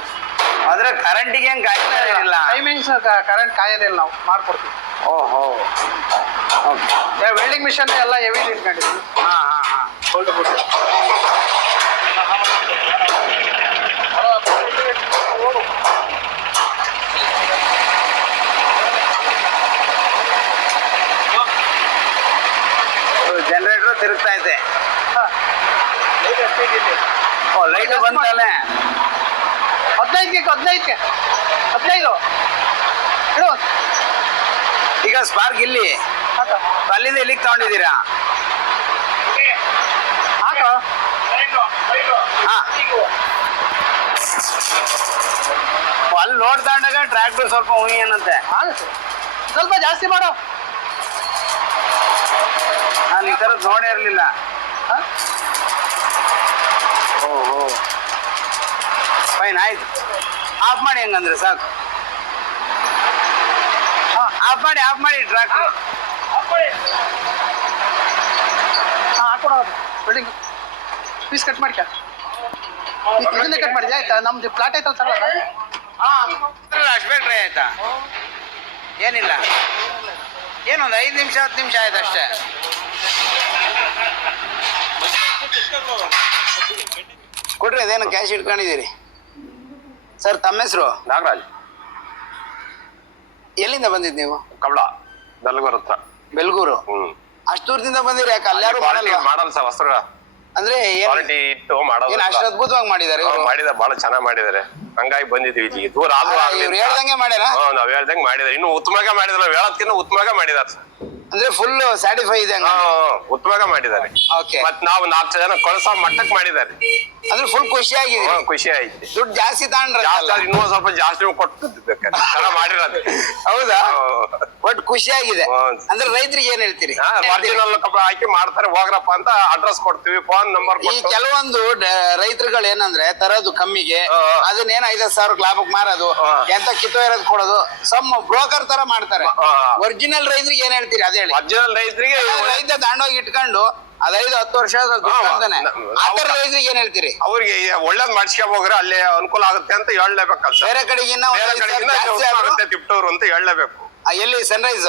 ಆದ್ರೆ ಕರೆಂಟಿಗೆ ಏನ್ ಕಾಯ್ತಾ ಇರಲಿಲ್ಲ? ಟೈಮಿಂಗ್ಸ್ ಕರೆಂಟ್ ಕಾಯೋದಿಲ್ಲ, ನಾವು ಮಾಡ್ಕೊಡ್ತೀವಿ. ಓಹೋ, ಓಕೆ. ವೆಲ್ಡಿಂಗ್ ಮಿಷನ್ ಎಲ್ಲ ಹೆವಿ ಇಟ್ಕೊಂಡಿದ್ವಿ. ಹಾ ಹಾ ಹಾ. ಜನರೇಟರ್ ತಿರುಗ್ತಾ ಇದೆ. ಓ, ಲೈಟ್ ಬಂತಲ್ಲ? 15 ಇಡು. ಈಗ ಸ್ಪಾರ್ಕ್ ಇಲ್ಲಿ ಅಲ್ಲಿಂದ ಇಲ್ಲಿಗೆ ತಗೊಂಡಿದ್ದೀರಾ? ಹಾಕೋ. ಹಾ. ಅಲ್ಲಿ ಲೋಡ್ ತಗೊಂಡಾಗ ಟ್ರ್ಯಾಕ್ಟರ್ ಸ್ವಲ್ಪ ಏನಂತೆ ಆಗುತ್ತೆ. ಸ್ವಲ್ಪ ಜಾಸ್ತಿ ಮಾಡು. ನಾನು ಈ ಥರದ್ದು ನೋಡೇ ಇರಲಿಲ್ಲ. ಓಹೋ, ಫೈನ್, ಆಯ್ತು. ಆಫ್ ಮಾಡಿ ಹೆಂಗಂದ್ರೆ ಸಾಕು. ಆಫ್ ಮಾಡಿ ಟ್ರ್ಯಾಕ್ಟರ್. ಹಾಕೊಡೋದು ವೆಲ್ಡಿಂಗ್ ಪೀಸ್ ಕಟ್ ಮಾಡ್ಕ. ಇದನ್ನೇ ಕಟ್ ಮಾಡಿದ್ಯಾ? ಆಯ್ತಾ? ನಮ್ದು ಪ್ಲಾಟ್ ಐತಲ್ಲ ಸರ್. ಅಷ್ಟು ಟ್ರೈ ಆಯ್ತಾ? ಏನಿಲ್ಲ, ಏನೊಂದು 5 ನಿಮಿಷ 10 ನಿಮಿಷ ಆಯ್ತು ಅಷ್ಟೇ. ಕೊಡ್ರಿ, ಅದೇನು ಕ್ಯಾಶ್ ಇಟ್ಕೊಂಡಿದ್ದೀರಿ ಸರ್? ತಮ್ಮ ಹೆಸರು? ನಾಗರಾಜ್. ಎಲ್ಲಿಂದ ಬಂದಿದ್ದು ನೀವು? ಕಬಳ, ಬೆಲ್ಗೂರ್ ಹತ್ರ. ಬೆಲ್ಗೂರು? ಅಷ್ಟು ದೂರದಿಂದ ಬಂದಿರಿ? ಯಾಕೆ ಅಲ್ಲಾರು ಮಾಡಲ್ಲ ಸರ್ ವಸ್ತ್ರ ಅಂದ್ರೆ ಕ್ವಾಲಿಟಿ ಇಟ್ಟು ಮಾಡೋದು. ಏನು ಅಷ್ಟು ಅದ್ಭುತವಾಗಿ ಮಾಡಿದ್ದಾರೆ ಇವರು? ಮಾಡಿದ ಬಹಳ ಚೆನ್ನಾಗಿ ಮಾಡಿದ್ದಾರೆ, ಹಂಗಾಗಿ ಬಂದಿದ್ದೀವಿ ಇಲ್ಲಿಗೆ. ದೂರ ಆದ್ರೂ ಇವ್ರು ಹೇಳ್ದಂಗೆ ಮಾಡ್ಯಾರ? ನಾವ್ ಹೇಳ್ದಂಗೆ ಮಾಡಿದಾರೆ, ಇನ್ನು ಉತ್ತಮವಾಗಿ ಮಾಡಿದಾರೆ. ನಾವ್ ಹೇಳೋದ್ಕಿಂತ ಉತ್ತಮವಾಗಿ ಮಾಡಿದಾರೆ ಸರ್. ಅಂದ್ರೆ ಫುಲ್ ಸ್ಯಾಟಿಸ್ಫೈ ಇದೆ? ಉತ್ತಮವಾಗಿ ಮಾಡಿದ್ದಾರೆ. ಓಕೆ. ಮತ್ ನಾವು 4 ಜನ ಕಳ್ಸೋ ಮಟ್ಟಕ್ಕೆ ಮಾಡಿದ್ದಾರೆ. ಅಂದ್ರೆ ಫುಲ್ ಖುಷಿ ಆಗಿದೆ? ಖುಷಿ ಆಯ್ತು. ದುಡ್ಡು ಜಾಸ್ತಿ ತಗೊಂಡ್ರ? ಇನ್ನೂ ಸ್ವಲ್ಪ ಜಾಸ್ತಿ ಕೊಟ್ಟಿದ್ದಕ್ಕೆ ಚೆನ್ನಾಗಿ ಮಾಡಿರೋದು. ಹೌದಾ? ಬಟ್ ಖುಷಿ ಆಗಿದೆ. ಅಂದ್ರೆ ರೈತರಿಗೆ ಏನ್ ಹೇಳ್ತೀರಿ? ಒರಿಜಿನಲ್ ಕಬ್ಬ ಹಾಕಿ ಮಾಡ್ತಾರೆ, ಹೋಗ್ರಪ್ಪ ಅಂತ ಅಡ್ರೆಸ್ ಕೊಡ್ತೀವಿ, ಫೋನ್ ನಂಬರ್. ಈ ಕೆಲವೊಂದು ರೈತರುಗಳು ಏನಂದ್ರೆ ತರೋದು ಕಮ್ಮಿಗೆ, ಅದನ್ನೇನ 5,000 ಲಾಭಕ್ಕೆ ಮಾರೋದು, ಎಂತ ಕಿತ್ತೋ ಇರೋದು ಕೊಡೋದು, ಸಮ್ ಬ್ರೋಕರ್ ತರ ಮಾಡ್ತಾರೆ. ಒರಿಜಿನಲ್ ರೈತರಿಗೆ ಏನ್ ಹೇಳ್ತೀರಿ ಅದೇ ಹೇಳಿ? ಒರಿಜಿನಲ್ ರೈತರಿಗೆ ರೈತ ದಾಂಡೋಗಿ ಇಟ್ಕೊಂಡು 5-10 ವರ್ಷ ಆತರ ರೈತರಿಗೆ ಏನ್ ಹೇಳ್ತೀರಿ? ಅವ್ರಿಗೆ ಒಳ್ಳೇದ್ ಮಾಡಿಸ್ಕೋಬೋಗ್ರೆ ಅಲ್ಲೇ ಅನುಕೂಲ ಆಗುತ್ತೆ ಅಂತ ಹೇಳಲೇಬೇಕಲ್ಲ. ಬೇರೆ ಕಡೆಗಿನ್ನ ಆಗುತ್ತೆ ತಿಪ್ಟೂರು ಅಂತ ಹೇಳಲೇಬೇಕು. ಎಲ್ಲಿ? ಸನ್ರೈಸ್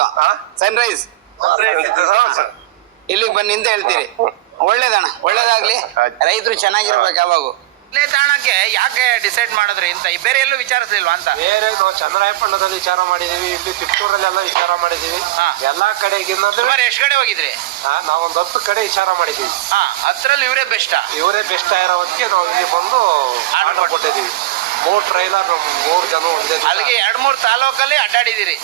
ಇಲ್ಲಿಗೆ ಬನ್ನಿ ಅಂತ ಹೇಳ್ತೀರಿ. ಒಳ್ಳೇದಣ್ಣ, ಒಳ್ಳೇದಾಗ್ಲಿ. ರೈತರು ಚೆನ್ನಾಗಿರ್ಬೇಕು ಯಾವಾಗೂ. ಇಲ್ಲೇ ತಾಣಕ್ಕೆ ಯಾಕೆ ಡಿಸೈಡ್ ಮಾಡಿದ್ರಿ ಅಂತ ಬೇರೆ ಎಲ್ಲೂ ವಿಚಾರಿಸಲಿಲ್ವಾ ಅಂತ? ಬೇರೆ ನಾವು ಚನ್ನರಾಯಪಟ್ಟಣದಲ್ಲಿ ವಿಚಾರ ಮಾಡಿದೀವಿ, ಇಲ್ಲಿ ತಿಪ್ಟೂರಲ್ಲೆಲ್ಲ ವಿಚಾರ ಮಾಡಿದೀವಿ. ಎಲ್ಲಾ ಕಡೆಗಿನ್ನ ಸುಮಾರು ಎಷ್ಟು ಕಡೆ ಹೋಗಿದ್ರಿ? ನಾವೊಂದು 10 ಕಡೆ ವಿಚಾರ ಮಾಡಿದೀವಿ. ಹತ್ರಲ್ಲಿ ಇವರೇ ಬೆಸ್ಟ್ ಇರೋದಕ್ಕೆ ನಾವು ಇಲ್ಲಿ ಬಂದು ಆರ್ಡರ್ ಕೊಟ್ಟಿದ್ದೀವಿ. 3 ಟ್ರೈಲರ್, 3 ಜನ ಒಂದೇ. ಅಲ್ಲಿಗೆ 2-3 ತಾಲೂಕಲ್ಲಿ ಅಡ್ಡಾಡಿದಿರಿ?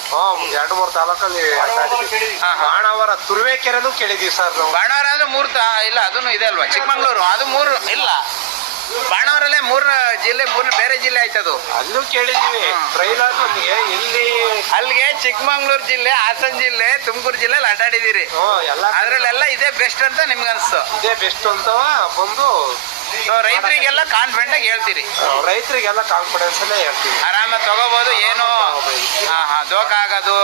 2-3 ತಾಲೂಕಲ್ಲಿ ಅಡ್ಡಾಡಿದ್ದೀವಿ. ಬಾಣಾವರ ತುರುವೇಕೆರೆನೂ ಕೇಳಿದೀವಿ ಸರ್ ನಾವು. ಬಾಣಾವರ ಅಂದ್ರೆ 3 ಇಲ್ಲ, ಅದನ್ನು ಇದೆ ಅಲ್ವಾ? ಚಿಕ್ಕಮಂಗ್ಳೂರು ಅದು 3 ಇಲ್ಲ. ಬಾಣಾವರಲ್ಲೇ 3 ಜಿಲ್ಲೆ, 3 ಬೇರೆ ಜಿಲ್ಲೆ ಆಯ್ತದು. ಅಲ್ಲೂ ಕೇಳಿದೀವಿ ಟ್ರೈಲರ್. ಇಲ್ಲಿ ಅಲ್ಲಿಗೆ ಚಿಕ್ಕಮಂಗ್ಳೂರು ಜಿಲ್ಲೆ, ಹಾಸನ ಜಿಲ್ಲೆ, ತುಮಕೂರು ಜಿಲ್ಲೆಯಲ್ಲಿ ಅಡ್ಡಾಡಿದಿರಿ. ಅದ್ರಲ್ಲೆಲ್ಲ ಇದೇ ಬೆಸ್ಟ್ ಅಂತ ನಿಮ್ಗೆ ಅನ್ಸ್ತು? ಇದೇ ಬೆಸ್ಟ್ ಅಂತ ಬಂದು ರೈತರಿಗೆಲ್ಲ ಕಾನ್ಫಿಡೆಂಟ್ ಆಗಿ ಹೇಳ್ತೀರಿ? ರೈತರಿಗೆಲ್ಲ ಕಾನ್ಫಿಡೆನ್ಸ್ ಅಲ್ಲೇ ಹೇಳ್ತೀವಿ. ಆರಾಮಾಗಿ ತಗೋಬಹುದು, ಏನು ದೋಖ ಆಗೋದು,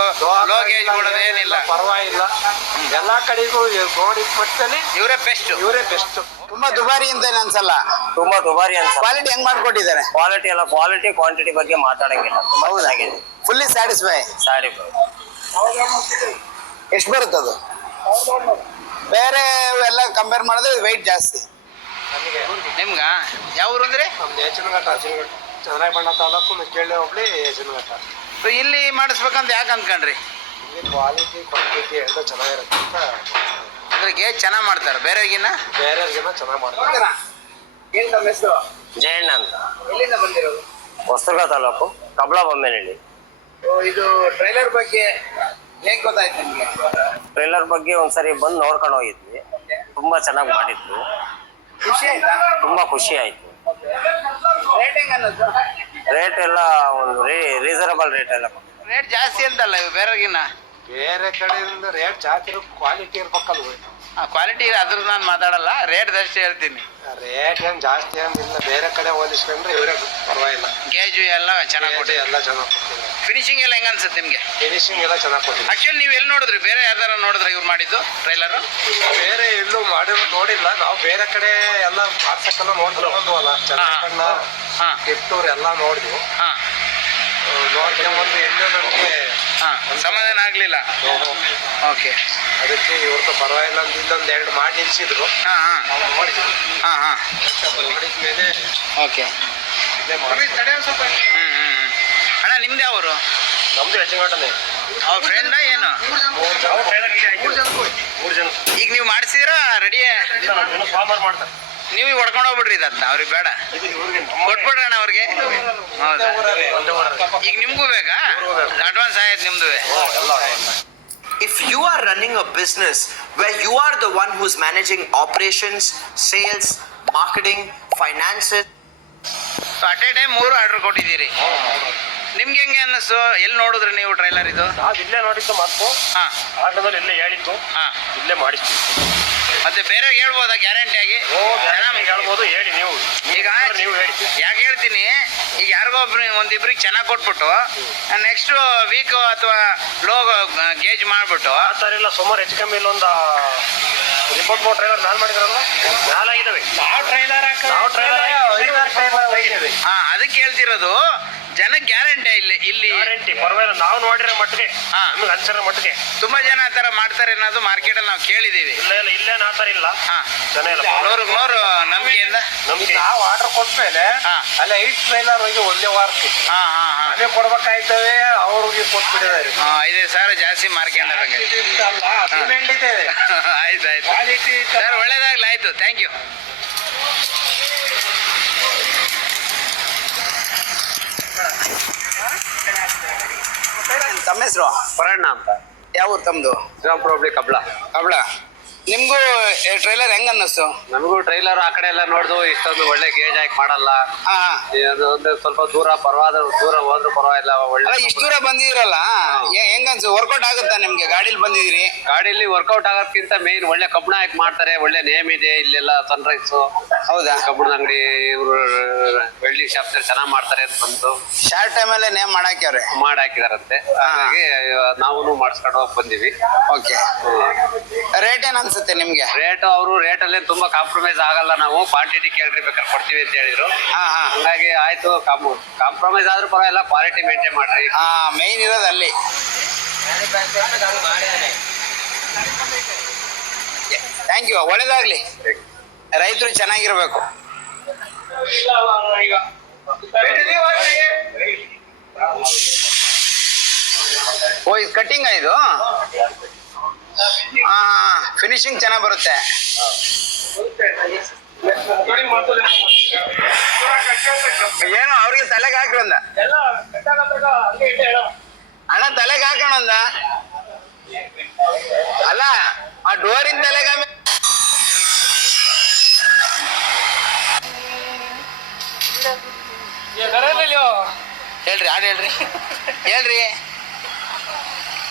ಲೋಗೇಜ್ ಕೊಡೋದು ಏನಿಲ್ಲ, ಪರವಾಗಿಲ್ಲ. ಎಲ್ಲಾ ಕಡೆಗೂ ನೋಡಿ ಪಟ್ಟನೆ ಇವರೇ ಬೆಸ್ಟ್. ತುಂಬಾ ದುಬಾರಿ ಅಂತ ಅನ್ಸಲ್ಲ? ತುಂಬಾ ದುಬಾರಿ ಅನ್ಸ. ಕ್ವಾಲಿಟಿ ಹೆಂಗ್ ಮಾಡ್ಕೊಟ್ಟಿದ್ದಾರೆ? ಕ್ವಾಲಿಟಿ ಕ್ವಾಂಟಿಟಿ ಬಗ್ಗೆ ಮಾತಾಡಂಗಿಲ್ಲ. ಹೌದಾಗಿದೆ. Fully satisfy? ಎಷ್ಟು ಬರುತ್ತದು? ಬೇರೆ ಎಲ್ಲ ಕಂಪೇರ್ ಮಾಡಿದ್ರೆ ವೆಯ್ಟ್ ಜಾಸ್ತಿ. ನಿಮ್ಗ ಯಾವ ಊರು ಅಂದ್ರೆ? ಯಚನಘಟ್ಟ, ಚನ್ನರಾಯಪಟ್ಟಣ ತಾಲೂಕು ಮೆಕ್ಕೇಳಿ ಹೋಗ್ಲಿ ಯಚನಘಟ್ಟ. ಇಲ್ಲಿ ಮಾಡಿಸ್ಬೇಕಂತ ಯಾಕೆ ಅಂದ್ಕೊಂಡ್ರಿ? ಇಲ್ಲಿ ಕ್ವಾಲಿಟಿ ಕ್ವಾಂಟಿಟಿ ಎಲ್ಲ ಚೆನ್ನಾಗಿರುತ್ತೆ ಅಂತ. ಅದ್ರಿಗೆ ಚೆನ್ನಾಗಿ ಮಾಡ್ತಾರೆ, ಬೇರೆಯವ್ರಿಗಿನ್ನ ಚೆನ್ನಾಗಿ ಮಾಡ್ತಾರೆ. ಏನ್ ತಮ್ಮ ಹೆಸರು? ಜಯಣ್ಣ ಅಂತ. ಎಲ್ಲಿಂದ ಬಂದಿರೋದು? ಹೊಸದುರ್ಗ ತಾಲೂಕು, ಕಬಳ ಬೊಮ್ಮೆನಹಳ್ಳಿ. ಇದು ಟ್ರೈಲರ್ ಬಗ್ಗೆ ಹೇಗ್ ಗೊತ್ತಾಯ್ತು ನಿಮ್ಗೆ? ಟ್ರೈಲರ್ ಬಗ್ಗೆ ಒಂದ್ಸರಿ ಬಂದು ನೋಡ್ಕೊಂಡು ಹೋಗಿದ್ವಿ. ತುಂಬಾ ಚೆನ್ನಾಗಿ ಮಾಡಿದ್ರು. ಖುಷಿ ಆಯ್ತಾ? ತುಂಬಾ ಖುಷಿ ಆಯ್ತು. ರೇಟಿಂಗ್ ಅನ್ನೋದು ರೇಟ್ ಎಲ್ಲ ಒಂದು ರೀಸನಬಲ್ ರೇಟ್ ಎಲ್ಲ ಕೊಟ್ಟಿದ್ದಾರೆ. ರೇಟ್ ಜಾಸ್ತಿ ಅಂತಲ್ಲ ಇವು ಬೇರೆಗಿನ್ನ? ಬೇರೆ ಕಡೆಯಿಂದ ರೇಟ್ ಜಾಸ್ತಿ ಕ್ವಾಲಿಟಿ ಇರ್ಬೇಕಲ್ವ? ಕ್ವಾಲಿಟಿ ಅದ್ರ ನಾನು ಮಾತಾಡಲ್ಲ, ರೇಟ್ ಅಷ್ಟೇ ಹೇಳ್ತೀನಿ. ರೇಟ್ ಏನ್ ಜಾಸ್ತಿ ಏನಿಲ್ಲ, ಬೇರೆ ಕಡೆ ಹೋಲಿಸ್ಕೊಂಡ್ರೆ ಇವರೇ ಪರವಾಗಿಲ್ಲ. ಗೇಜು ಎಲ್ಲ ಚೆನ್ನಾಗಿ ಕೊಟ್ಟಿದೆ, ಎಲ್ಲ ಚೆನ್ನಾಗಿ ಕೊಟ್ಟಿದ್ದಾರೆ. ಫಿನಿಶಿಂಗ್ ಎಲ್ಲ ಹೆಂಗ ಅನ್ಸುತ್ತೆ ನಿಮ್ಗೆ? ಫಿನಿಶಿಂಗ್ ಎಲ್ಲ ಚೆನ್ನಾಗಿ ಕೊಟ್ಟಿದ್ದಾರೆ. ಆಕ್ಚುಲಿ ನೀವು ಎಲ್ಲಿ ನೋಡಿದ್ರಿ? ಬೇರೆ ಯಾವ್ದಾರ ನೋಡಿದ್ರೆ ಇವ್ರು ಮಾಡಿದ್ದು ಟ್ರೈಲರ್? ಬೇರೆ ಎಲ್ಲೂ ಮಾಡಿರೋ ನೋಡಿಲ್ಲ ನಾವು. ಬೇರೆ ಕಡೆ ಎಲ್ಲ ಮಾಡ್ಸಕ್ಕೆಲ್ಲ ನೋಡ್ಕೊಂಡ್ವಲ್ಲ, ಚೆನ್ನಾಗಿ ಹಾ ಟಿಪ್ಟೂರ್ ಎಲ್ಲ ನೋಡಿದ್ವು. ಹಾ ನೋಡ್ಕೊಂಬಂದು ಎಲ್ಲೂ ನಮಗೆ ಹಾ ಸಮಾಧಾನ ಆಗ್ಲಿಲ್ಲ. ಓಕೆ, ಅದಕ್ಕೆ ಇವ್ರದ್ದು ಪರವಾಗಿಲ್ಲ ಅಂತ ಇಲ್ಲೊಂದು 2 ಮಾಡಿ ನಿಲ್ಸಿದ್ರು. ಹಾ ಹಾ ನಾವು ನೋಡಿದ್ವಿ. ಹಾ ಹಾ ನೋಡಿದ್ಮೇಲೆ ಓಕೆ. ಇದೇ ಮಾಡಿ. ಅಣ್ಣ ನಿಮ್ದು ಯಾವರು? ನಮ್ದು ಹೆಚ್ಚಿನ ಅವ್ರ ಫ್ರೆಂಡ ಏನು? 3 ಜನ ಈಗ ನೀವು ಮಾಡಿಸಿದ್ರ ರೆಡಿ? ಮಾಡ್ತಾರೆ. ನೀವು ಹೊಡ್ಕೊಂಡು ಹೋಗ್ಬಿಡ್ರಿ ಇದನ್ನ, ಅವ್ರಿಗೆ ಬೇಡ, ಕೊಟ್ಬಿಡ್ರಣ್ಣ ಅವ್ರಿಗೆ. ಹೌದಾ? ಈಗ ನಿಮ್ಗೂ ಬೇಕಾ? ಅಡ್ವಾನ್ಸ್ ಆಯ್ತು ನಿಮ್ದು? If you are running a business where you are the one who's managing operations, sales, marketing, finances, at A time 3 order ಕೊಟ್ಟಿದ್ದೀರಿ. ನಿಮ್ಗೆ ಹೆಂಗೆ ಅನ್ನಿಸ್ತು? ಎಲ್ಲಿ ನೋಡಿದ್ರಿ ನೀವು ಟ್ರೈಲರ್ ಇದು? ನಾವು ಇಲ್ಲೇ ನೋಡಿದ್ದು ಮತ್ತು ಹಾ ಆಟೋದಲ್ಲಿ ಇಲ್ಲೇ ಹೇಳಿದ್ದು, ಹಾ ಇಲ್ಲೇ ಮಾಡಿಸ್ತೀವಿ. ಮತ್ತೆ ಬೇರೆ ಹೇಳ್ಬೋದಾ ಗ್ಯಾರಂಟಿ ಆಗಿ? ಹೇಳ್ಬೋದು, ಹೇಳಿ ನೀವು. ಈಗ ನೀವು ಹೇಳಿ. ಯಾಕೆ ಹೇಳ್ತೀನಿ, ಈಗ ಯಾರಿಗೋ ಒಂದಿಬ್ರಿಗೆ ಚೆನ್ನಾಗಿ ಕೊಟ್ಬಿಟ್ಟು ನೆಕ್ಸ್ಟ್ ವೀಕ್ ಅಥವಾ ಲೋ ಗೇಜ್ ಮಾಡ್ಬಿಟ್ಟು ಆ ಥರ ಎಲ್ಲ ಸುಮಾರು ಹೆಚ್ಚು ಕಮ್ಮಿ ಇಲ್ಲೊಂದು 23 ಟ್ರೈಲರ್ ನಾನು ಮಾಡಿದ್ರಲ್ವ, ನಾಲಾಗಿದ್ದಾವೆ. ನಾವು ಟ್ರೈಲರ್ ಹಾ ಅದಕ್ಕೆ ಹೇಳ್ತಿರೋದು, ಜನಕ್ಕೆ ಗ್ಯಾರಂಟಿ ಇಲ್ಲಿ ಗ್ಯಾರಂಟಿ ಪರವಾಗಿಲ್ಲ. ನಾವು ನೋಡಿರೋ ಮಟ್ಟಿಗೆ, ಹಾ ನಮ್ಗೆ ಅನ್ಸಿರೋ ಮಟ್ಟಿಗೆ ತುಂಬಾ ಜನ ಆ ಥರ ಮಾಡ್ತಾರೆ ಅನ್ನೋದು ಮಾರ್ಕೆಟ್ ಅಲ್ಲಿ ನಾವು ಕೇಳಿದೀವಿ. ಇಲ್ಲ ಇಲ್ಲ, ಇಲ್ಲೇನು ಆ ಥರ ಇಲ್ಲ. ಹಾ ಜನ ಇಲ್ಲ, 100ಕ್ಕೆ 100 ನಂಬಿಕೆಯಿಂದ ನಮ್ಗೆ ನಾವು ಆರ್ಡರ್ ಕೊಟ್ಮೇಲೆ ಹಾ ಅಲ್ಲ 8 ಟ್ರೈಲರ್ ಹೋಗಿ ಒಂದೇ ವಾರಕ್ಕೆ ಹಾ ಹಾ ಹಾ ಅದೇ ಕೊಡ್ಬೇಕಾಯ್ತವೆ, ಅವ್ರಿಗೆ ಕೊಟ್ಬಿಟ್ಟಿದ್ದಾರೆ. 5,000 ಜಾಸ್ತಿ ಮಾರ್ಕೊಂಡಾರಂಗೆ. ಸಿಮೆಂಟ್ ಇದೆ, ಆಯ್ತು ಆಯ್ತು ಕ್ವಾಲಿಟಿ ಸರ್, ಒಳ್ಳೇದಾಗ್ಲಿ. ಆಯ್ತು, ಥ್ಯಾಂಕ್ ಯು. ತಮ್ಮ ಹೆಸರು? ಪರಣ್ಣ ಅಂತ. ಯಾವ ಊರು ತಮ್ಮದು? ಶ್ರೀರಾಮ್ಪುರ ಕಬ್ಳ. ಕಬ್ಳ. ನಿಮ್ಗೂ ಟ್ರೈಲರ್ ಹೆಂಗ ಅನ್ನಿಸ್ತು? ನಮಗೂ ಟ್ರೈಲರ್ ಆ ಕಡೆ ಎಲ್ಲ ನೋಡ್ದು ಇಷ್ಟೊಂದು ಒಳ್ಳೆ ಗೇಜ್ ಹಾಕಿ ಮಾಡಲ್ಲ. ಹಾ ಒಂದು ಸ್ವಲ್ಪ ದೂರ ದೂರ ಹೋದ್ರು ಪರವಾಗಿಲ್ಲ. ಒಳ್ಳೆ ಅಲ್ಲ, ಇಷ್ಟು ದೂರ ಬಂದಿರಲ್ಲ, ಹೆಂಗ ಅನ್ಸು? ವರ್ಕೌಟ್ ಆಗುತ್ತಾ ನಿಮ್ಗೆ? ಗಾಡಿಲಿ ಬಂದಿದ್ದೀರಿ, ಗಾಡಿಲಿ ವರ್ಕೌಟ್ ಆಗೋದಕ್ಕಿಂತ ಮೇನ್ ಒಳ್ಳೆ ಕಬ್ಬಣ ಹಾಕಿ ಮಾಡ್ತಾರೆ. ಒಳ್ಳೆ ನೇಮ್ ಇದೆ ಇಲ್ಲೆಲ್ಲ. ಸನ್ರೈಸ್ ಹೌದಾ? ಕಬ್ಬಣದ ಅಂಗಡಿ ಇವರು ವೆಲ್ಡಿಂಗ್ ಶಾಪ್ ಚೆನ್ನಾಗಿ ಮಾಡ್ತಾರೆ ಅಂತ ಬಂತು. ಶಾರ್ಟ್ ಟೈಮಲ್ಲೇ ನೇಮ್ ಮಾಡಾಕ್ಯವ್ರೆ, ಮಾಡಾಕಿದಾರಂತೆ. ಹಾಗಾಗಿ ನಾವು ಮಾಡಿಸ್ಕೊಂಡು ಹೋಗಿ ಬಂದಿವಿ. ಓಕೆ. ರೇಟ್ ಏನ್ ಅನ್ಸುತ್ತೆ ನಿಮ್ಗೆ? ರೇಟ್ ಅವರು ರೇಟಲ್ಲಿ ತುಂಬಾ ಕಾಂಪ್ರಮೈಸ್ ಆಗಲ್ಲ. ನಾವು ಕ್ವಾಂಟಿಟಿ ಕೇಳ್ರಿ ಬೇಕಾದ್ರೆ ಕೊಡ್ತೀವಿ ಅಂತ ಹೇಳಿದ್ರು. ಹಾ ಹಾ ಹಂಗಾಗಿ ಆಯ್ತು, ಕಾಂಪ್ರಮೈಸ್ ಆದ್ರೂ ಪರವಾಗಿಲ್ಲ, ಕ್ವಾಲಿಟಿ ಮೇಂಟೈನ್ ಮಾಡ್ರಿ. ಹಾ ಮೇನ್ ಇರೋದು ಅಲ್ಲಿ. ಥ್ಯಾಂಕ್ ಯು, ಒಳ್ಳೇದಾಗ್ಲಿ. ರೈತರು ಚೆನ್ನಾಗಿರ್ಬೇಕು. ಓ, ಇದು ಕಟ್ಟಿಂಗ್ ಇದು? ಹಾ ಫಿನಿಶಿಂಗ್ ಚೆನ್ನಾಗಿ ಬರುತ್ತೆ. ಏನೋ ಅವ್ರಿಗೆ ತಲೆಗೆ ಹಾಕೋಣ ಅಣ್ಣ, ತಲೆಗೆ ಹಾಕೋಣ ಅಲ್ಲ, ಆ ಡೋರಿನ ತಲೆಗೆ. ಹೇಳ್ರಿ ಹಾಡು,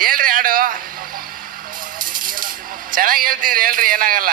ಹೇಳ್ರಿ ಹಾಡು ಚೆನ್ನಾಗಿ ಹೇಳ್ತಿದ್ರಿ, ಹೇಳ್ರಿ, ಏನಾಗಲ್ಲ.